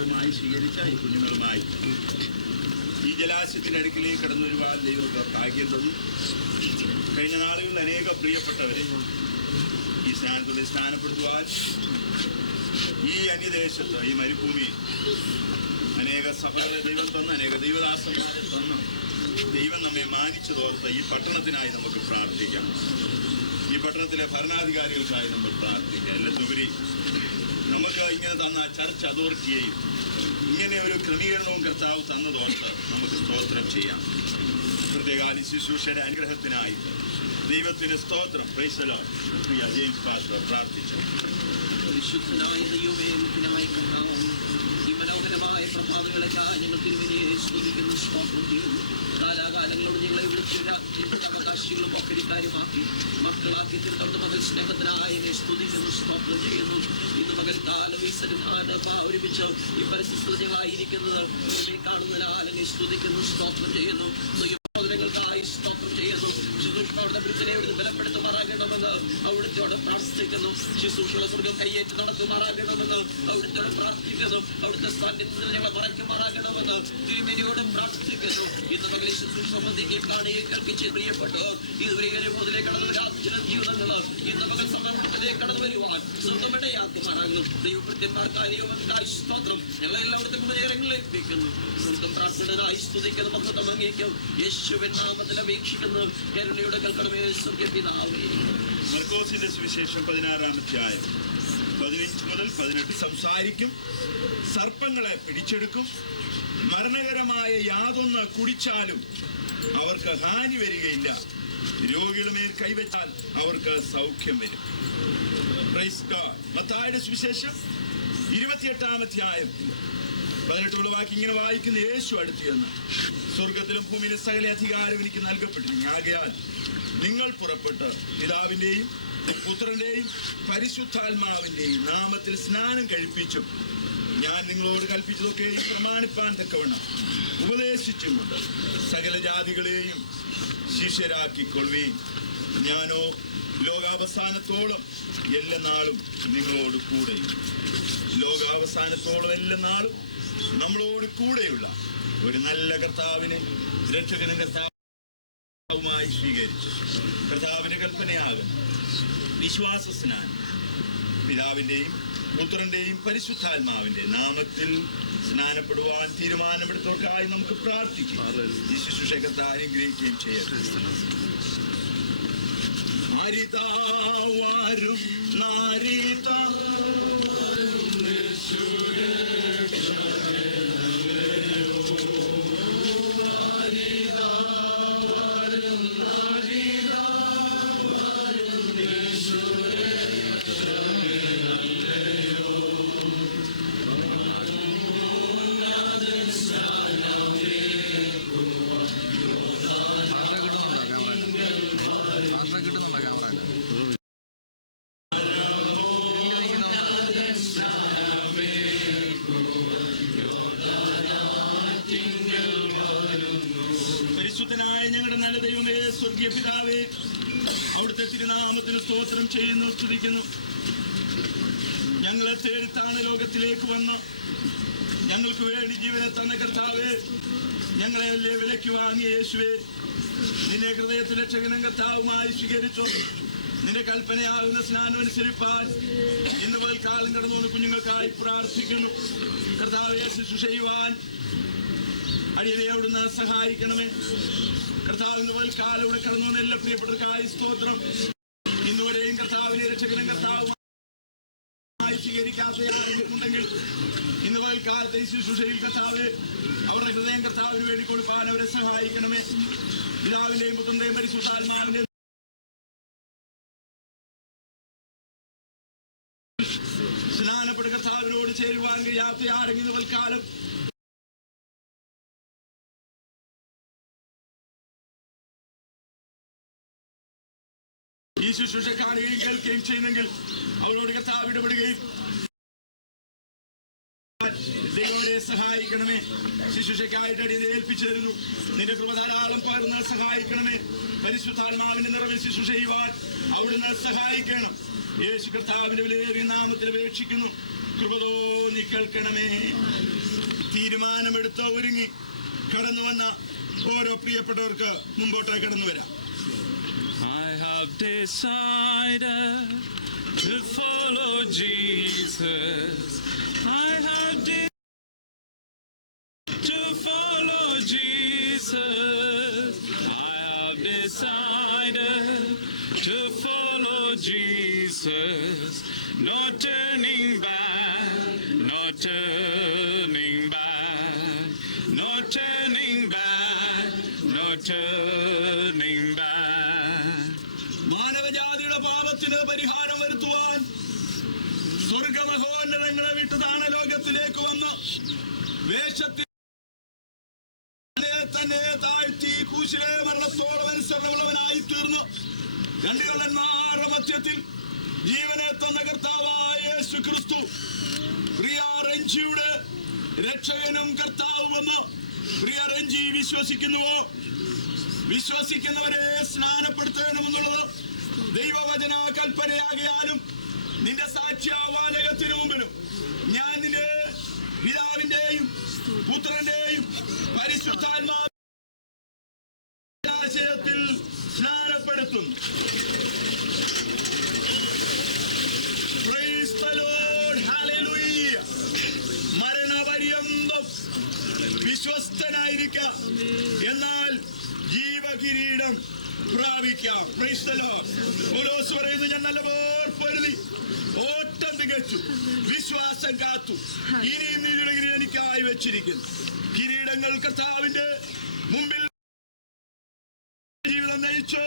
കർത്താവുമായി സ്വീകരിച്ച ഈ കുഞ്ഞുങ്ങളുമായി ഈ ജലാശയത്തിൻ്റെ അടുക്കിലേക്ക് കടന്നു വരുവാൻ ദൈവം ഭാഗ്യം തന്നു. കഴിഞ്ഞ നാളുകളിൽ അനേക പ്രിയപ്പെട്ടവരെ ഈ സ്നാനത്തോടെ സ്നാനപ്പെടുത്തുവാൻ ഈ അന്യദേശത്ത് ഈ മരുഭൂമിയിൽ അനേക സഭകളെ ദൈവം തന്നു, അനേക ദൈവദാസന്മാരെ തന്നു. ദൈവം നമ്മെ മാനിച്ചതോർത്ത് ഈ പട്ടണത്തിനായി നമുക്ക് പ്രാർത്ഥിക്കാം. ഈ പട്ടണത്തിലെ ഭരണാധികാരികൾക്കായി നമ്മൾ പ്രാർത്ഥിക്കാം. എല്ലാത്തുപരി നമുക്ക് ഇങ്ങനെ തന്ന ചർച്ച് അതോറിറ്റിയെയും ഇങ്ങനെ ഒരു ക്രമീകരണവും കർത്താവ് തന്നതോർത്ത് നമുക്ക് സ്തോത്രം ചെയ്യാം. പ്രത്യേകാല ശുശ്രൂഷയുടെ അനുഗ്രഹത്തിനായി ദൈവത്തിന് സ്തോത്രം. Price the Lord. Priya James pastor പ്രാർത്ഥിച്ചു. പരിശുദ്ധനായ ദൈവമേ, മുഖ്യനായ കർത്താവ്, ഈ മനോഹരമായ പ്രഭാതങ്ങളെല്ലാം ഞങ്ങൾ തിരുവനിയെ സ്തുതിക്കുന്നു, സ്തോത്രം ചെയ്യുന്നു. കാലാകാലങ്ങളോട് ഞങ്ങളെ വിളിച്ച അവകാശികളും ഒക്കരിക്കാരുമാക്കി മക്കളാക്കി തീർത്തോണ്ട് മകൾ സ്നേഹത്തിനായി എന്നെ സ്തുതിക്കുന്നു, സ്തോത്രം ചെയ്യുന്നു. ഇന്ന് മകൽക്കാലം ഈ സന്നിധാനത്ത് ഒരുമിച്ച് ഈ പരിസ്ഥിതി ഞങ്ങളായിരിക്കുന്നത് കാണുന്നതിനാൽ എന്നെ സ്തുതിക്കുന്നു, സ്തോത്രം ചെയ്യുന്നു. ായി സ്തോത്രം ചെയ്യുന്നു. ശുശ്രൂഷയുടെ വൃത്തിനെ ബലപ്പെടുത്തുമാറാകണമെന്ന് അവിടുത്തോട് പ്രാർത്ഥിക്കുന്നു. ശുശ്രൂഷയുടെ സ്വർഗം കയ്യേറ്റ് നടത്തുമാറാകണമെന്ന് അവിടുത്തോട് പ്രാർത്ഥിക്കുന്നു. അവിടുത്തെ സാന്നിധ്യത്തിൽ ഞങ്ങളെ മറയ്ക്കുമാറാകണമെന്ന് തിരുമേനിയോട് പ്രാർത്ഥിക്കുന്നു. ഇന്ന് മകളെ ശുശ്രൂഷ സംബന്ധിക്കുകയും കാണുകയും കേൾപ്പിച്ച് പ്രിയപ്പെട്ടവർ ഇതുവരെ മുതലേ കടന്നു വരാത്ത ചില ജീവിതങ്ങൾ ഇന്ന് മകൾ സമർപ്പണത്തിലേക്ക് കടന്നു വരുവാൻ സ്വന്തമിടയാക്കുമാറാകുന്നു. ദൈവകൃത്യന്മാർക്കായി സ്തോത്രം. ഞങ്ങളെല്ലാവരുടെ മുന്നേറങ്ങളിലേക്ക് വയ്ക്കുന്നു. സ്വന്തം പ്രാർത്ഥനയായി സ്തുതിക്കുന്ന മഹത്വം അങ്ങേക്കും യേശുവിൻ നാമത്തിൽ അപേക്ഷിക്കുന്നു. കരുണയുടെ കൽക്കണമേ സ്വർഗ്ഗ പിതാവേ. മർക്കോസിന്റെ സുവിശേഷം 16-ാം അധ്യായം 15 മുതൽ 18. സംസാരിക്കും, സർപ്പങ്ങളെ പിടിച്ചെടുക്കും, മരണകരമായ യാതൊന്ന് കുടിച്ചാലും അവർക്ക് ഹാനി വരികയില്ല, രോഗികളുടെ മേൽ കൈവച്ചാൽ അവർക്ക് സൗഖ്യം വരും. Praise God. മത്തായിയുടെ സുവിശേഷം 28-ാം അധ്യായം 18 വാക്യം ഇങ്ങനെ വായിക്കുന്ന: യേശു അടുത്ത് ചെന്ന്, സ്വർഗത്തിലും ഭൂമിയിലും സകല അധികാരം എനിക്ക് നൽകപ്പെട്ടിരിക്കുന്നു. ആകയാൽ നിങ്ങൾ പുറപ്പെട്ട് പിതാവിന്റെയും പുത്രന്റെയും പരിശുദ്ധാത്മാവിന്റെയും നാമത്തിൽ സ്നാനം കഴിപ്പിച്ചും ഞാൻ നിങ്ങളോട് കൽപ്പിച്ചതൊക്കെ പ്രമാണിപ്പാൻ തക്കവണ്ണം ഉപദേശിച്ചുകൊണ്ട് സകല ജാതികളെയും ശിഷ്യരാക്കിക്കൊള്ളുകയും ഞാനോ ലോകാവസാനത്തോളം എല്ലാ നാളും നിങ്ങളോട് കൂടെയും. ലോകാവസാനത്തോളം എല്ലാ നാളും നമ്മളോട് കൂടെയുള്ള ഒരു നല്ല കർത്താവിനെ രക്ഷകനും കർത്താവുമായി സ്വീകരിച്ചു. കർത്താവിന്റെ കൽപ്പനയാകുന്ന വിശ്വാസ സ്നാനം പിതാവിന്റെയും പുത്രന്റെയും പരിശുദ്ധാത്മാവിന്റെ നാമത്തിൽ സ്നാനപ്പെടുവാൻ തീരുമാനമെടുത്തവർക്കായി നമുക്ക് പ്രാർത്ഥിക്കാം. ഈ ശുശ്രൂഷ കർത്താവ് അനുഗ്രഹിക്കുകയും ചെയ്യട്ടെ. ആരിതാവാരും നാരിതാ പരിശുദ്ധനായ ഞങ്ങളുടെ നല്ല ദൈവമേ, സ്വർഗീയ പിതാവേ, അവിടുത്തെ തിരുനാമത്തിന് സ്തോത്രം ചെയ്യുന്നു, സ്തുതിക്കുന്നു. ഞങ്ങളെ തേടിത്താണ് ലോകത്തിലേക്ക് വന്ന് ഞങ്ങൾക്ക് വേണ്ടി ജീവനെ തന്ന കർത്താവേ, ഞങ്ങളെ അല്ലേ വിലയ്ക്ക് വാങ്ങിയ യേശുവേ, നിന്നെ ഹൃദയത്തിൽ രക്ഷകനും കർത്താവുമായി സ്വീകരിച്ചു. നിന്റെ കൽപ്പനയാകുന്ന സ്നാനം അനുസരിപ്പാൻ ഇന്ന് മുതൽ കാലം കടന്നുകൊണ്ട് കുഞ്ഞുങ്ങൾക്കായി പ്രാർത്ഥിക്കുന്നു. കർത്താവെ, ശുശ്രൂഷ ചെയ്യുവാൻ അടിയനെ അവിടുന്ന് സഹായിക്കണമേ. കർത്താവ് ഇന്ന് മുതൽ കാലം ഇവിടെ കടന്നു വന്ന എല്ലാ പ്രിയപ്പെട്ടവർക്കായി സ്തോത്രം. ഇന്നുവരെയും കർത്താവിനെ രക്ഷകനും കർത്താവുമായി സ്വീകരിക്കാത്ത ആരെങ്കിലും ഉണ്ടെങ്കിൽ ഇന്ന് മുതൽ കാലത്തെ ഈ ശുശ്രൂഷയിൽ കർത്താവ് അവരുടെ ഹൃദയം കർത്താവിന് വേണ്ടി കൊടുക്കാൻ അവരെ സഹായിക്കണമേ. പിതാവിന്റെയും പുത്രന്റെയും പരിശുദ്ധാത്മാവിന്റെയും സ്നാനപ്പെട്ട കർത്താവിനോട് ചേരുവാൻ കഴിയാത്ത ആരെങ്കിലും തൽക്കാലം ഈ ശുശ്രൂഷ കാണുകയും കേൾക്കുകയും ചെയ്യുന്നെങ്കിൽ അവരോട് കർത്താവ് ഇടപെടുകയും ദൈവരെ സഹായിക്കണമേ. ശുശ്രൂഷയ്ക്കായിട്ട് അടിയെ ഏൽപ്പിച്ചു തരുന്നു. നിന്റെ കൃപ ധാരാളം പകർന്ന് സഹായിക്കണമേ. പരിശുദ്ധാത്മാവിന്റെ നിറവിൽ ശുശ്രൂഷ ചെയ്യുവാൻ അവിടുന്ന് സഹായിക്കണം. യേശു കർത്താവിന്റെ വിലയേറിയ നാമത്തിൽ അപേക്ഷിക്കുന്നു. കൃപ തോന്നി കേൾക്കണമേ. തീരുമാനമെടുത്ത് ഒരുങ്ങി കടന്നു വന്ന ഓരോ പ്രിയപ്പെട്ടവർക്ക് മുമ്പോട്ട് കടന്നു വരാം. I have decided to follow Jesus. I have to follow Jesus. I have decided to follow Jesus. No turning back, no turning back, no turning back, no turning back. മാനവജാതിയുടെ പാപത്തിന് പരിഹാരം വരുത്തുവാൻ സ്വർഗമഹോന്നതങ്ങളെ വിട്ട് താണലോകത്തിലേക്ക് വന്ന് വേഷത്തിൽ തന്നെ താഴ്ത്തി ക്രൂശിലെ മരണത്തോളം അനുസരണമുള്ളവനായി തീർന്നു രണ്ട് കള്ളന്മാരുടെ മധ്യത്തിൽ ജീവനെ തന്ന കർത്താവായ യേശു ക്രിസ്തു പ്രിയ രഞ്ജിയുടെ രക്ഷകനും കർത്താവുമെന്ന് പ്രിയ രഞ്ജി വിശ്വസിക്കുന്നുവോ? വിശ്വസിക്കുന്നവരെ സ്നാനപ്പെടുത്തണമെന്നുള്ളത് ദൈവവചന കൽപ്പനയാകിയാലും നിന്റെ സാക്ഷ്യവാചകത്തിനു മുമ്പിലും ഞാൻ നിന്റെ പിതാവിന്റെയും പുത്രന്റെയും പരിശുദ്ധാത്മാശയത്തിൽ സ്നാനപ്പെടുത്തുന്നു. Praise the Lord. Hallelujah. മരണപര്യന്തം വിശ്വസ്തനായിരിക്കാം, എന്നാൽ ജീവകിരീടം പ്രാപിക്കാം. Praise the Lord. പൗലോസ് പറയുന്നു, ഞാൻ നല്ലപോലെ പൊരുതി ഓട്ടം തികച്ചു, വിശ്വാസം കാത്തു, ഇനിയും നീതിയുടെ കിരീടം എനിക്കായി വെച്ചിരിക്കുന്നു. കിരീടങ്ങൾ കർത്താവിന്റെ മുമ്പിൽ ജീവിതം നയിച്ച്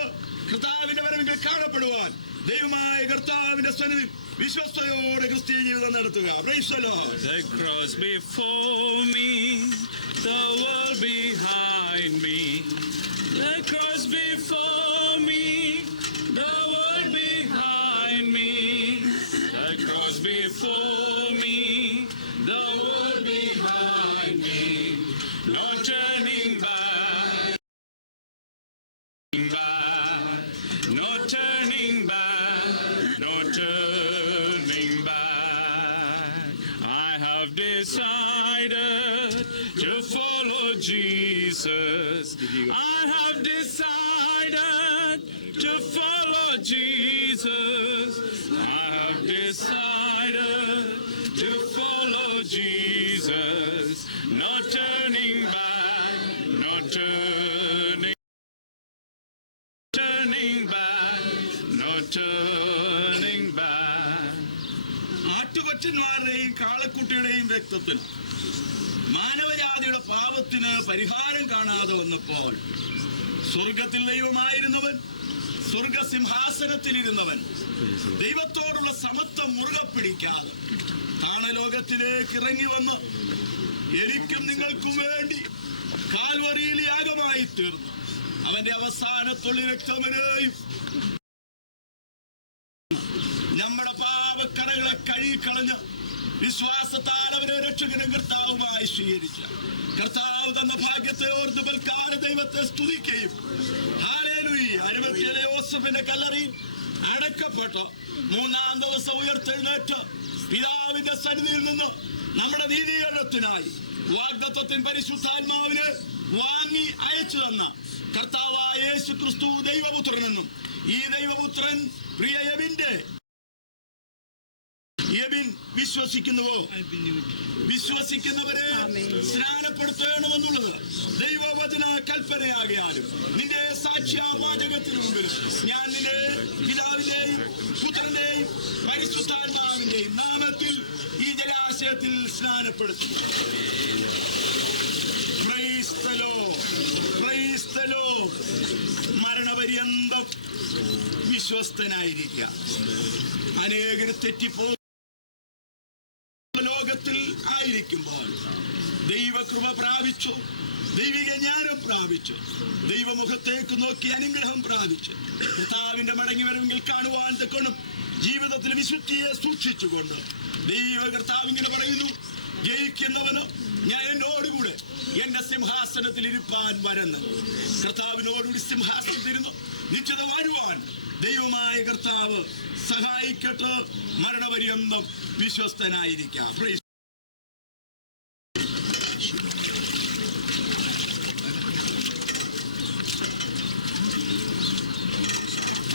കർത്താവിന്റെ വരവിൽ കാണപ്പെടുവാൻ ദൈവമായ കർത്താവിന്റെ സന്നിധി വിശ്വസ്തയോടെ ക്രിസ്തീയ ജീവിതം നടത്തുക. Praise the Lord. The cross before me, the world behind me. The cross before me, the world behind me. The cross before me, the world behind me. No turning back, no turning back, no turning back. I have decided to follow Jesus. I have decided to follow Jesus. I have decided to follow Jesus. No turning back, no turning back, no turning back. ആട്ടുകൊറ്റന്മാരുടെയും കാളക്കുട്ടിയുടെയും രക്തത്തിൽ മാനവജാതിയുടെ പാപത്തിന് പരിഹാരം കാണാതെ വന്നപ്പോൾ സ്വർഗത്തിൽ ദൈവമായിരുന്നവൻ, സ്വർഗസിംഹാസനത്തിലിരുന്നവൻ ദൈവത്തോടുള്ള സമത്വം മുറുകെ പിടിക്കാതെ താണലോകത്തിലേക്ക് ഇറങ്ങി വന്ന് എനിക്കും നിങ്ങൾക്കും വേണ്ടി കാൽവറിയിൽ യാഗമായി തീർന്നു. അവന്റെ അവസാനത്തുള്ള രക്തമനെയും നമ്മുടെ പാപക്കറകളെ കഴുകിക്കളഞ്ഞ് വിശ്വാസത്താൽ അവരെ രക്ഷകനും കർത്താവുമായി സ്വീകരിച്ച കർത്താവ് തന്ന ഭാഗ്യത്തെ ഓർത്ത് ബൽക്കാല ദൈവത്തെ സ്തുതിക്കുകയും ഹല്ലേലൂയ. അരിമത്തിയിലെ യോസേഫിന്റെ കല്ലറയിൽ അടക്കപ്പെട്ട് മൂന്നാം ദിവസം ഉയർത്തെഴുന്നേറ്റ് പിതാവിന്റെ സന്നിധിയിൽ നിന്ന് നമ്മുടെ നീതീകരണത്തിനായി വാഗ്ദത്തത്തിൻ പരിശുദ്ധാത്മാവിനെ വാങ്ങി അയച്ചു തന്ന കർത്താവായ യേശു ക്രിസ്തു ദൈവപുത്രനെന്നും ഈ ദൈവപുത്രൻ പ്രിയ യബിൻ വിശ്വസിക്കുന്നുവോ? വിശ്വസിക്കുന്നവരെ സ്നാനപ്പെടുത്തണമെന്നുള്ളത് ദൈവവചന കൽപ്പനയാകിയാലും നിന്റെ സാക്ഷ്യവാചകത്തിന് മുമ്പിൽ ഞാൻ നിന്റെ പിതാവിന്റെയും പുത്രന്റെയും പരിശുദ്ധാത്മാവിന്റെയും നാമത്തിൽ ഈ ജലാശയത്തിൽ സ്നാനപ്പെടുത്തുന്നു. Praise the Lord. Praise the Lord. മരണപര്യന്തം വിശ്വസ്തനായിരിക്കുക. അനേകർ തെറ്റിപ്പോ ലോകത്തിൽ ആയിരിക്കുമ്പോൾ ദൈവകൃപ പ്രാപിച്ചു, ദൈവിക ജ്ഞാനം പ്രാപിച്ചു, ദൈവമുഖത്തേക്ക് നോക്കി അനുഗ്രഹം പ്രാപിച്ചു കർത്താവിന്റെ മടങ്ങി വരവെങ്കിൽ കാണുവാൻ തക്കണം ജീവിതത്തിൽ വിശുദ്ധിയെ സൂക്ഷിച്ചുകൊണ്ട് ദൈവ കർത്താവിങ്ങനെ പറയുന്നു, ജയിക്കുന്നവന് ഞാൻ എന്നോടുകൂടെ എന്റെ സിംഹാസനത്തിൽ ഇരുപ്പാൻ വരുന്നു. കർത്താവിനോടുകൂടി സിംഹാസനത്തിരുന്നു നിശ്ചിത വരുവാൻ ദൈവമായ കർത്താവ് സഹായിക്കട്ടെ. മരണപര്യന്തം വിശ്വസ്തനായിരിക്കാം.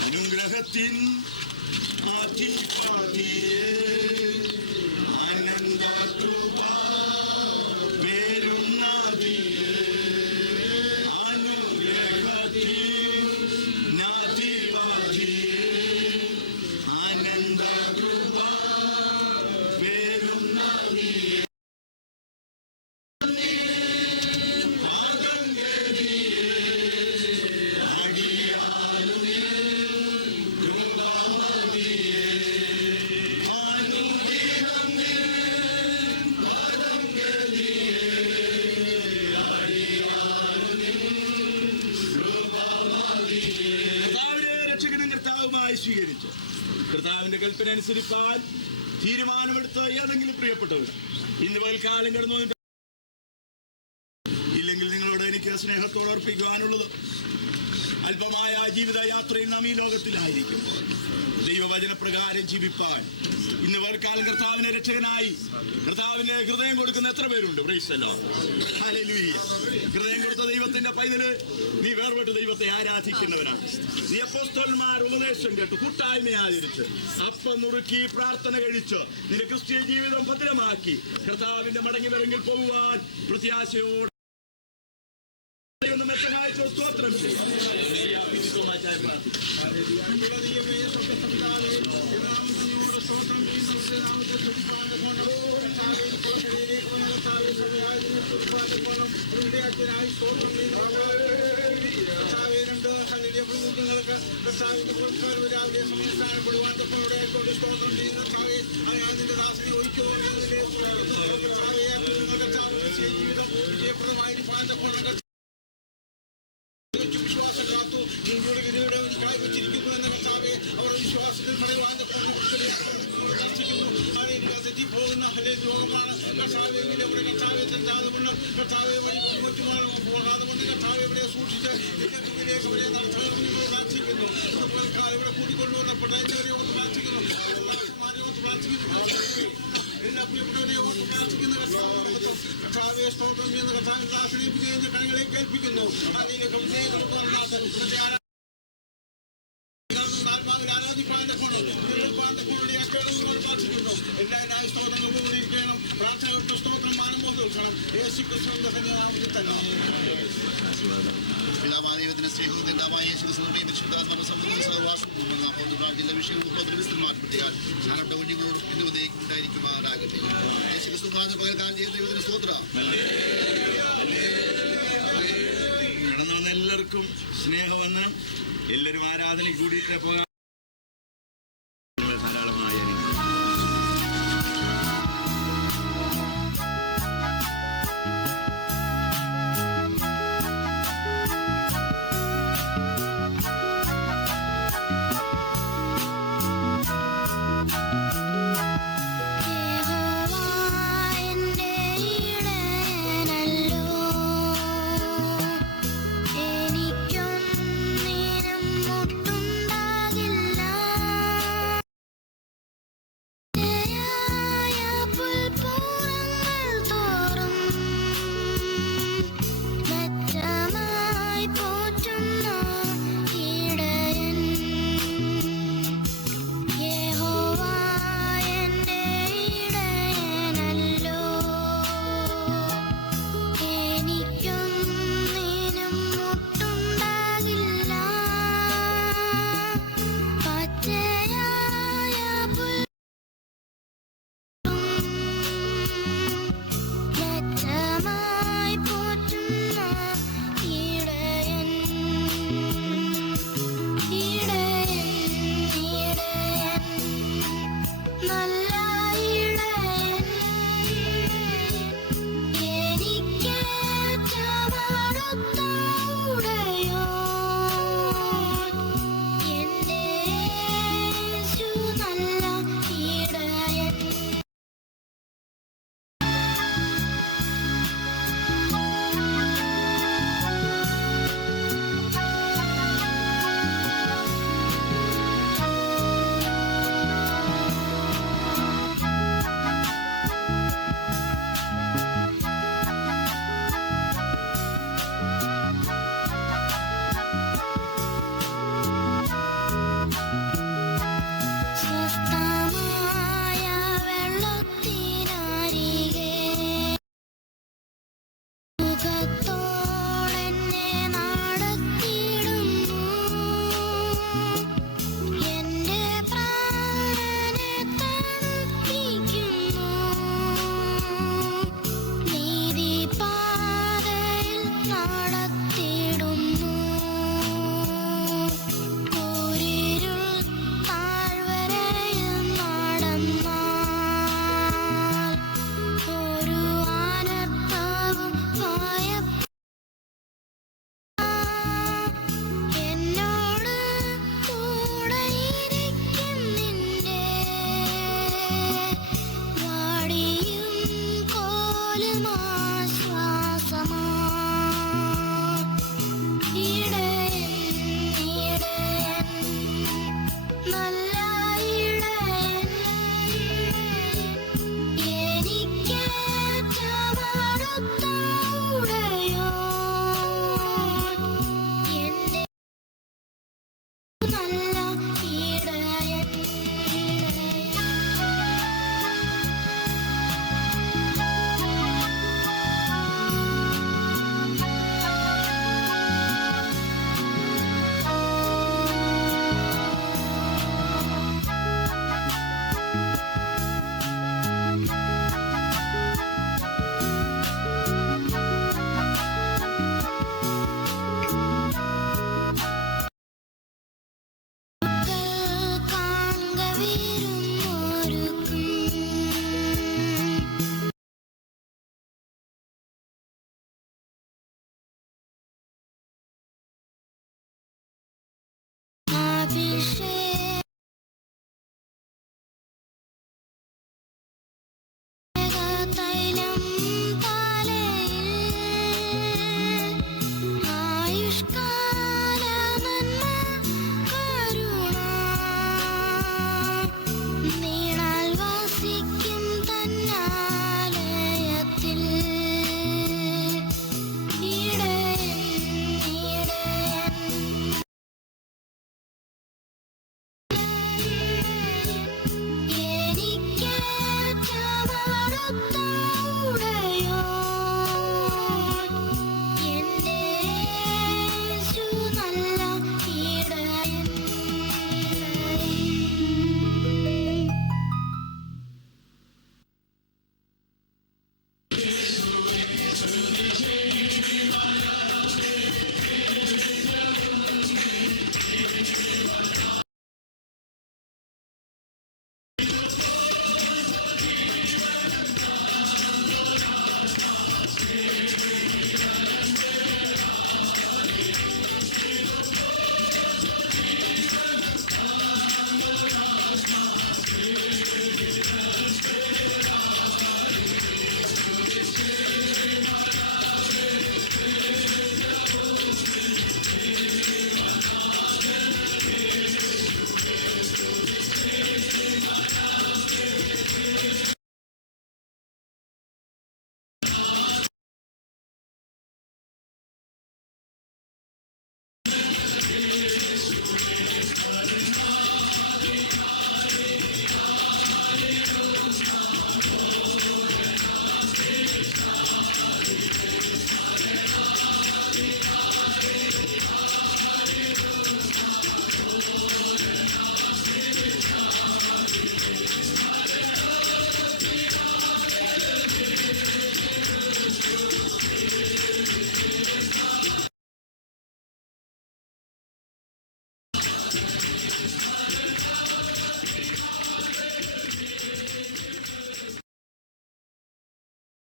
അനുഗ്രഹത്തിൻ അധിപതിയേ അനന്ത കൃപ പേരുന്നതിയേ അനുഗ്രഹത്തിൻ അധിപതിയേ അനന്ത കൃപ പേരുന്നതിയേ സ്വീകരിച്ചു കർത്താവിന്റെ കൽപ്പന അനുസരിപ്പാൻ തീരുമാനമെടുത്ത ഏതെങ്കിലും പ്രിയപ്പെട്ടവർ ഇന്ന് പകൽക്കാലം കിടന്നു ഇല്ലെങ്കിൽ നിങ്ങളോട് എനിക്ക് സ്നേഹത്തോടെ അർപ്പിക്കുവാനുള്ളത് അല്പമായ ജീവിതയാത്രയിൽ നാം ഈ ലോകത്തിലായിരിക്കും. ദൈവവചനപ്രകാരം ജീവിപ്പാൻ ഇന്ന് പകൽക്കാലം കർത്താവിനെ രക്ഷകനായി കർത്താവിന് ഹൃദയം കൊടുക്കുന്ന എത്ര പേരുണ്ട്? Price the lord. ഹല്ലേലൂയ. ഹൃദയം കൊടുത്ത ദൈവത്തിന്റെ പൈതല്, നീ വേർപെട്ട് ദൈവത്തെ ആരാധിക്കുന്നവനാണ്. നീ അപ്പോസ്തലന്മാർ ഉപദേശം കേട്ട് കൂട്ടായ്മ ആചരിച്ച് അപ്പം നുറുക്കി പ്രാർത്ഥന കഴിച്ച് നിന്റെ ക്രിസ്തീയ ജീവിതം ഭദ്രമാക്കി കർത്താവിന്റെ മടങ്ങി വരങ്കിൽ പോകുവാൻ പ്രത്യാശയോടെ നമ്മെ സഹായിച്ച സ്തോത്രം ചെയ്യാം. വിശ്വാസം കാത്തു നീതിയുടെ വിധിയുടെ കായ്വച്ചിരിക്കുന്നു എന്ന കർത്താവെ അവരുടെ വിശ്വാസത്തിൽ മടങ്ങുവാൻ പോകുന്ന ലോകമാണ് കർത്താവെ. ഇവിടെ കർത്താവെ തെറ്റാതെകൊണ്ട് കർത്താവെ വഴി പോകാതെകൊണ്ട് കർത്താവെ ഇവിടെ സൂക്ഷിച്ച് ഇതിലേക്ക് ഇവിടെ നടത്തണമെന്ന് നിങ്ങൾ പ്രാർത്ഥിക്കുന്നു. കാലം ഇവിടെ കൂട്ടിക്കൊണ്ടുവന്ന പട്ടയച്ചവരെ ഒന്ന് പ്രാർത്ഥിക്കുന്നു, എല്ലാ പ്രിയപ്പെട്ടവരെ ഓർത്ത് പ്രാർത്ഥിക്കുന്ന കർത്താവെ സ്തോത്രം ചെയ്യുന്ന കർത്താവിന്റെ ദാസനെ ചെയ്യുന്ന കണികളെ കേൾപ്പിക്കുന്നു. ആരാധിപ്പാന്റെ കൊണം പ്രാർത്ഥിക്കുന്നു. എല്ലാ സ്തോത്രങ്ങളും ഉപകരിക്കണം. പ്രാർത്ഥനകൾക്ക് സ്തോത്രം മാനം കൊടുക്കണം. യേശുക്രിസ്തുവിന്റെ നാമത്തിൽ തന്നെ. പിതാവായ ദൈവത്തിന്റെ സ്നേഹവും പിതാവായ യേശുക്രിസ്തുവിന്റെയും പരിശുദ്ധാത്മാവിന്റെ സംബന്ധിച്ച സഹവാസവും പ്രാർത്ഥിക്കുന്ന വിഷയവും വിസ്തൃതമാക്കിയാൽ ഞാനവിടെ കുഞ്ഞുങ്ങളോടും ഇന്നുവരേക്കും ഉണ്ടായിരിക്കുമാറാകട്ടെ. യേശുക്രിസ്തു പകൽക്കാലം ചെയ്ത ദൈവത്തിന്റെ സ്തോത്രം. കടന്നു വന്ന എല്ലാവർക്കും സ്നേഹവന്ദനം. എല്ലാവരും ആരാധനയ്ക്ക് കൂടിയിട്ട് പോകാം.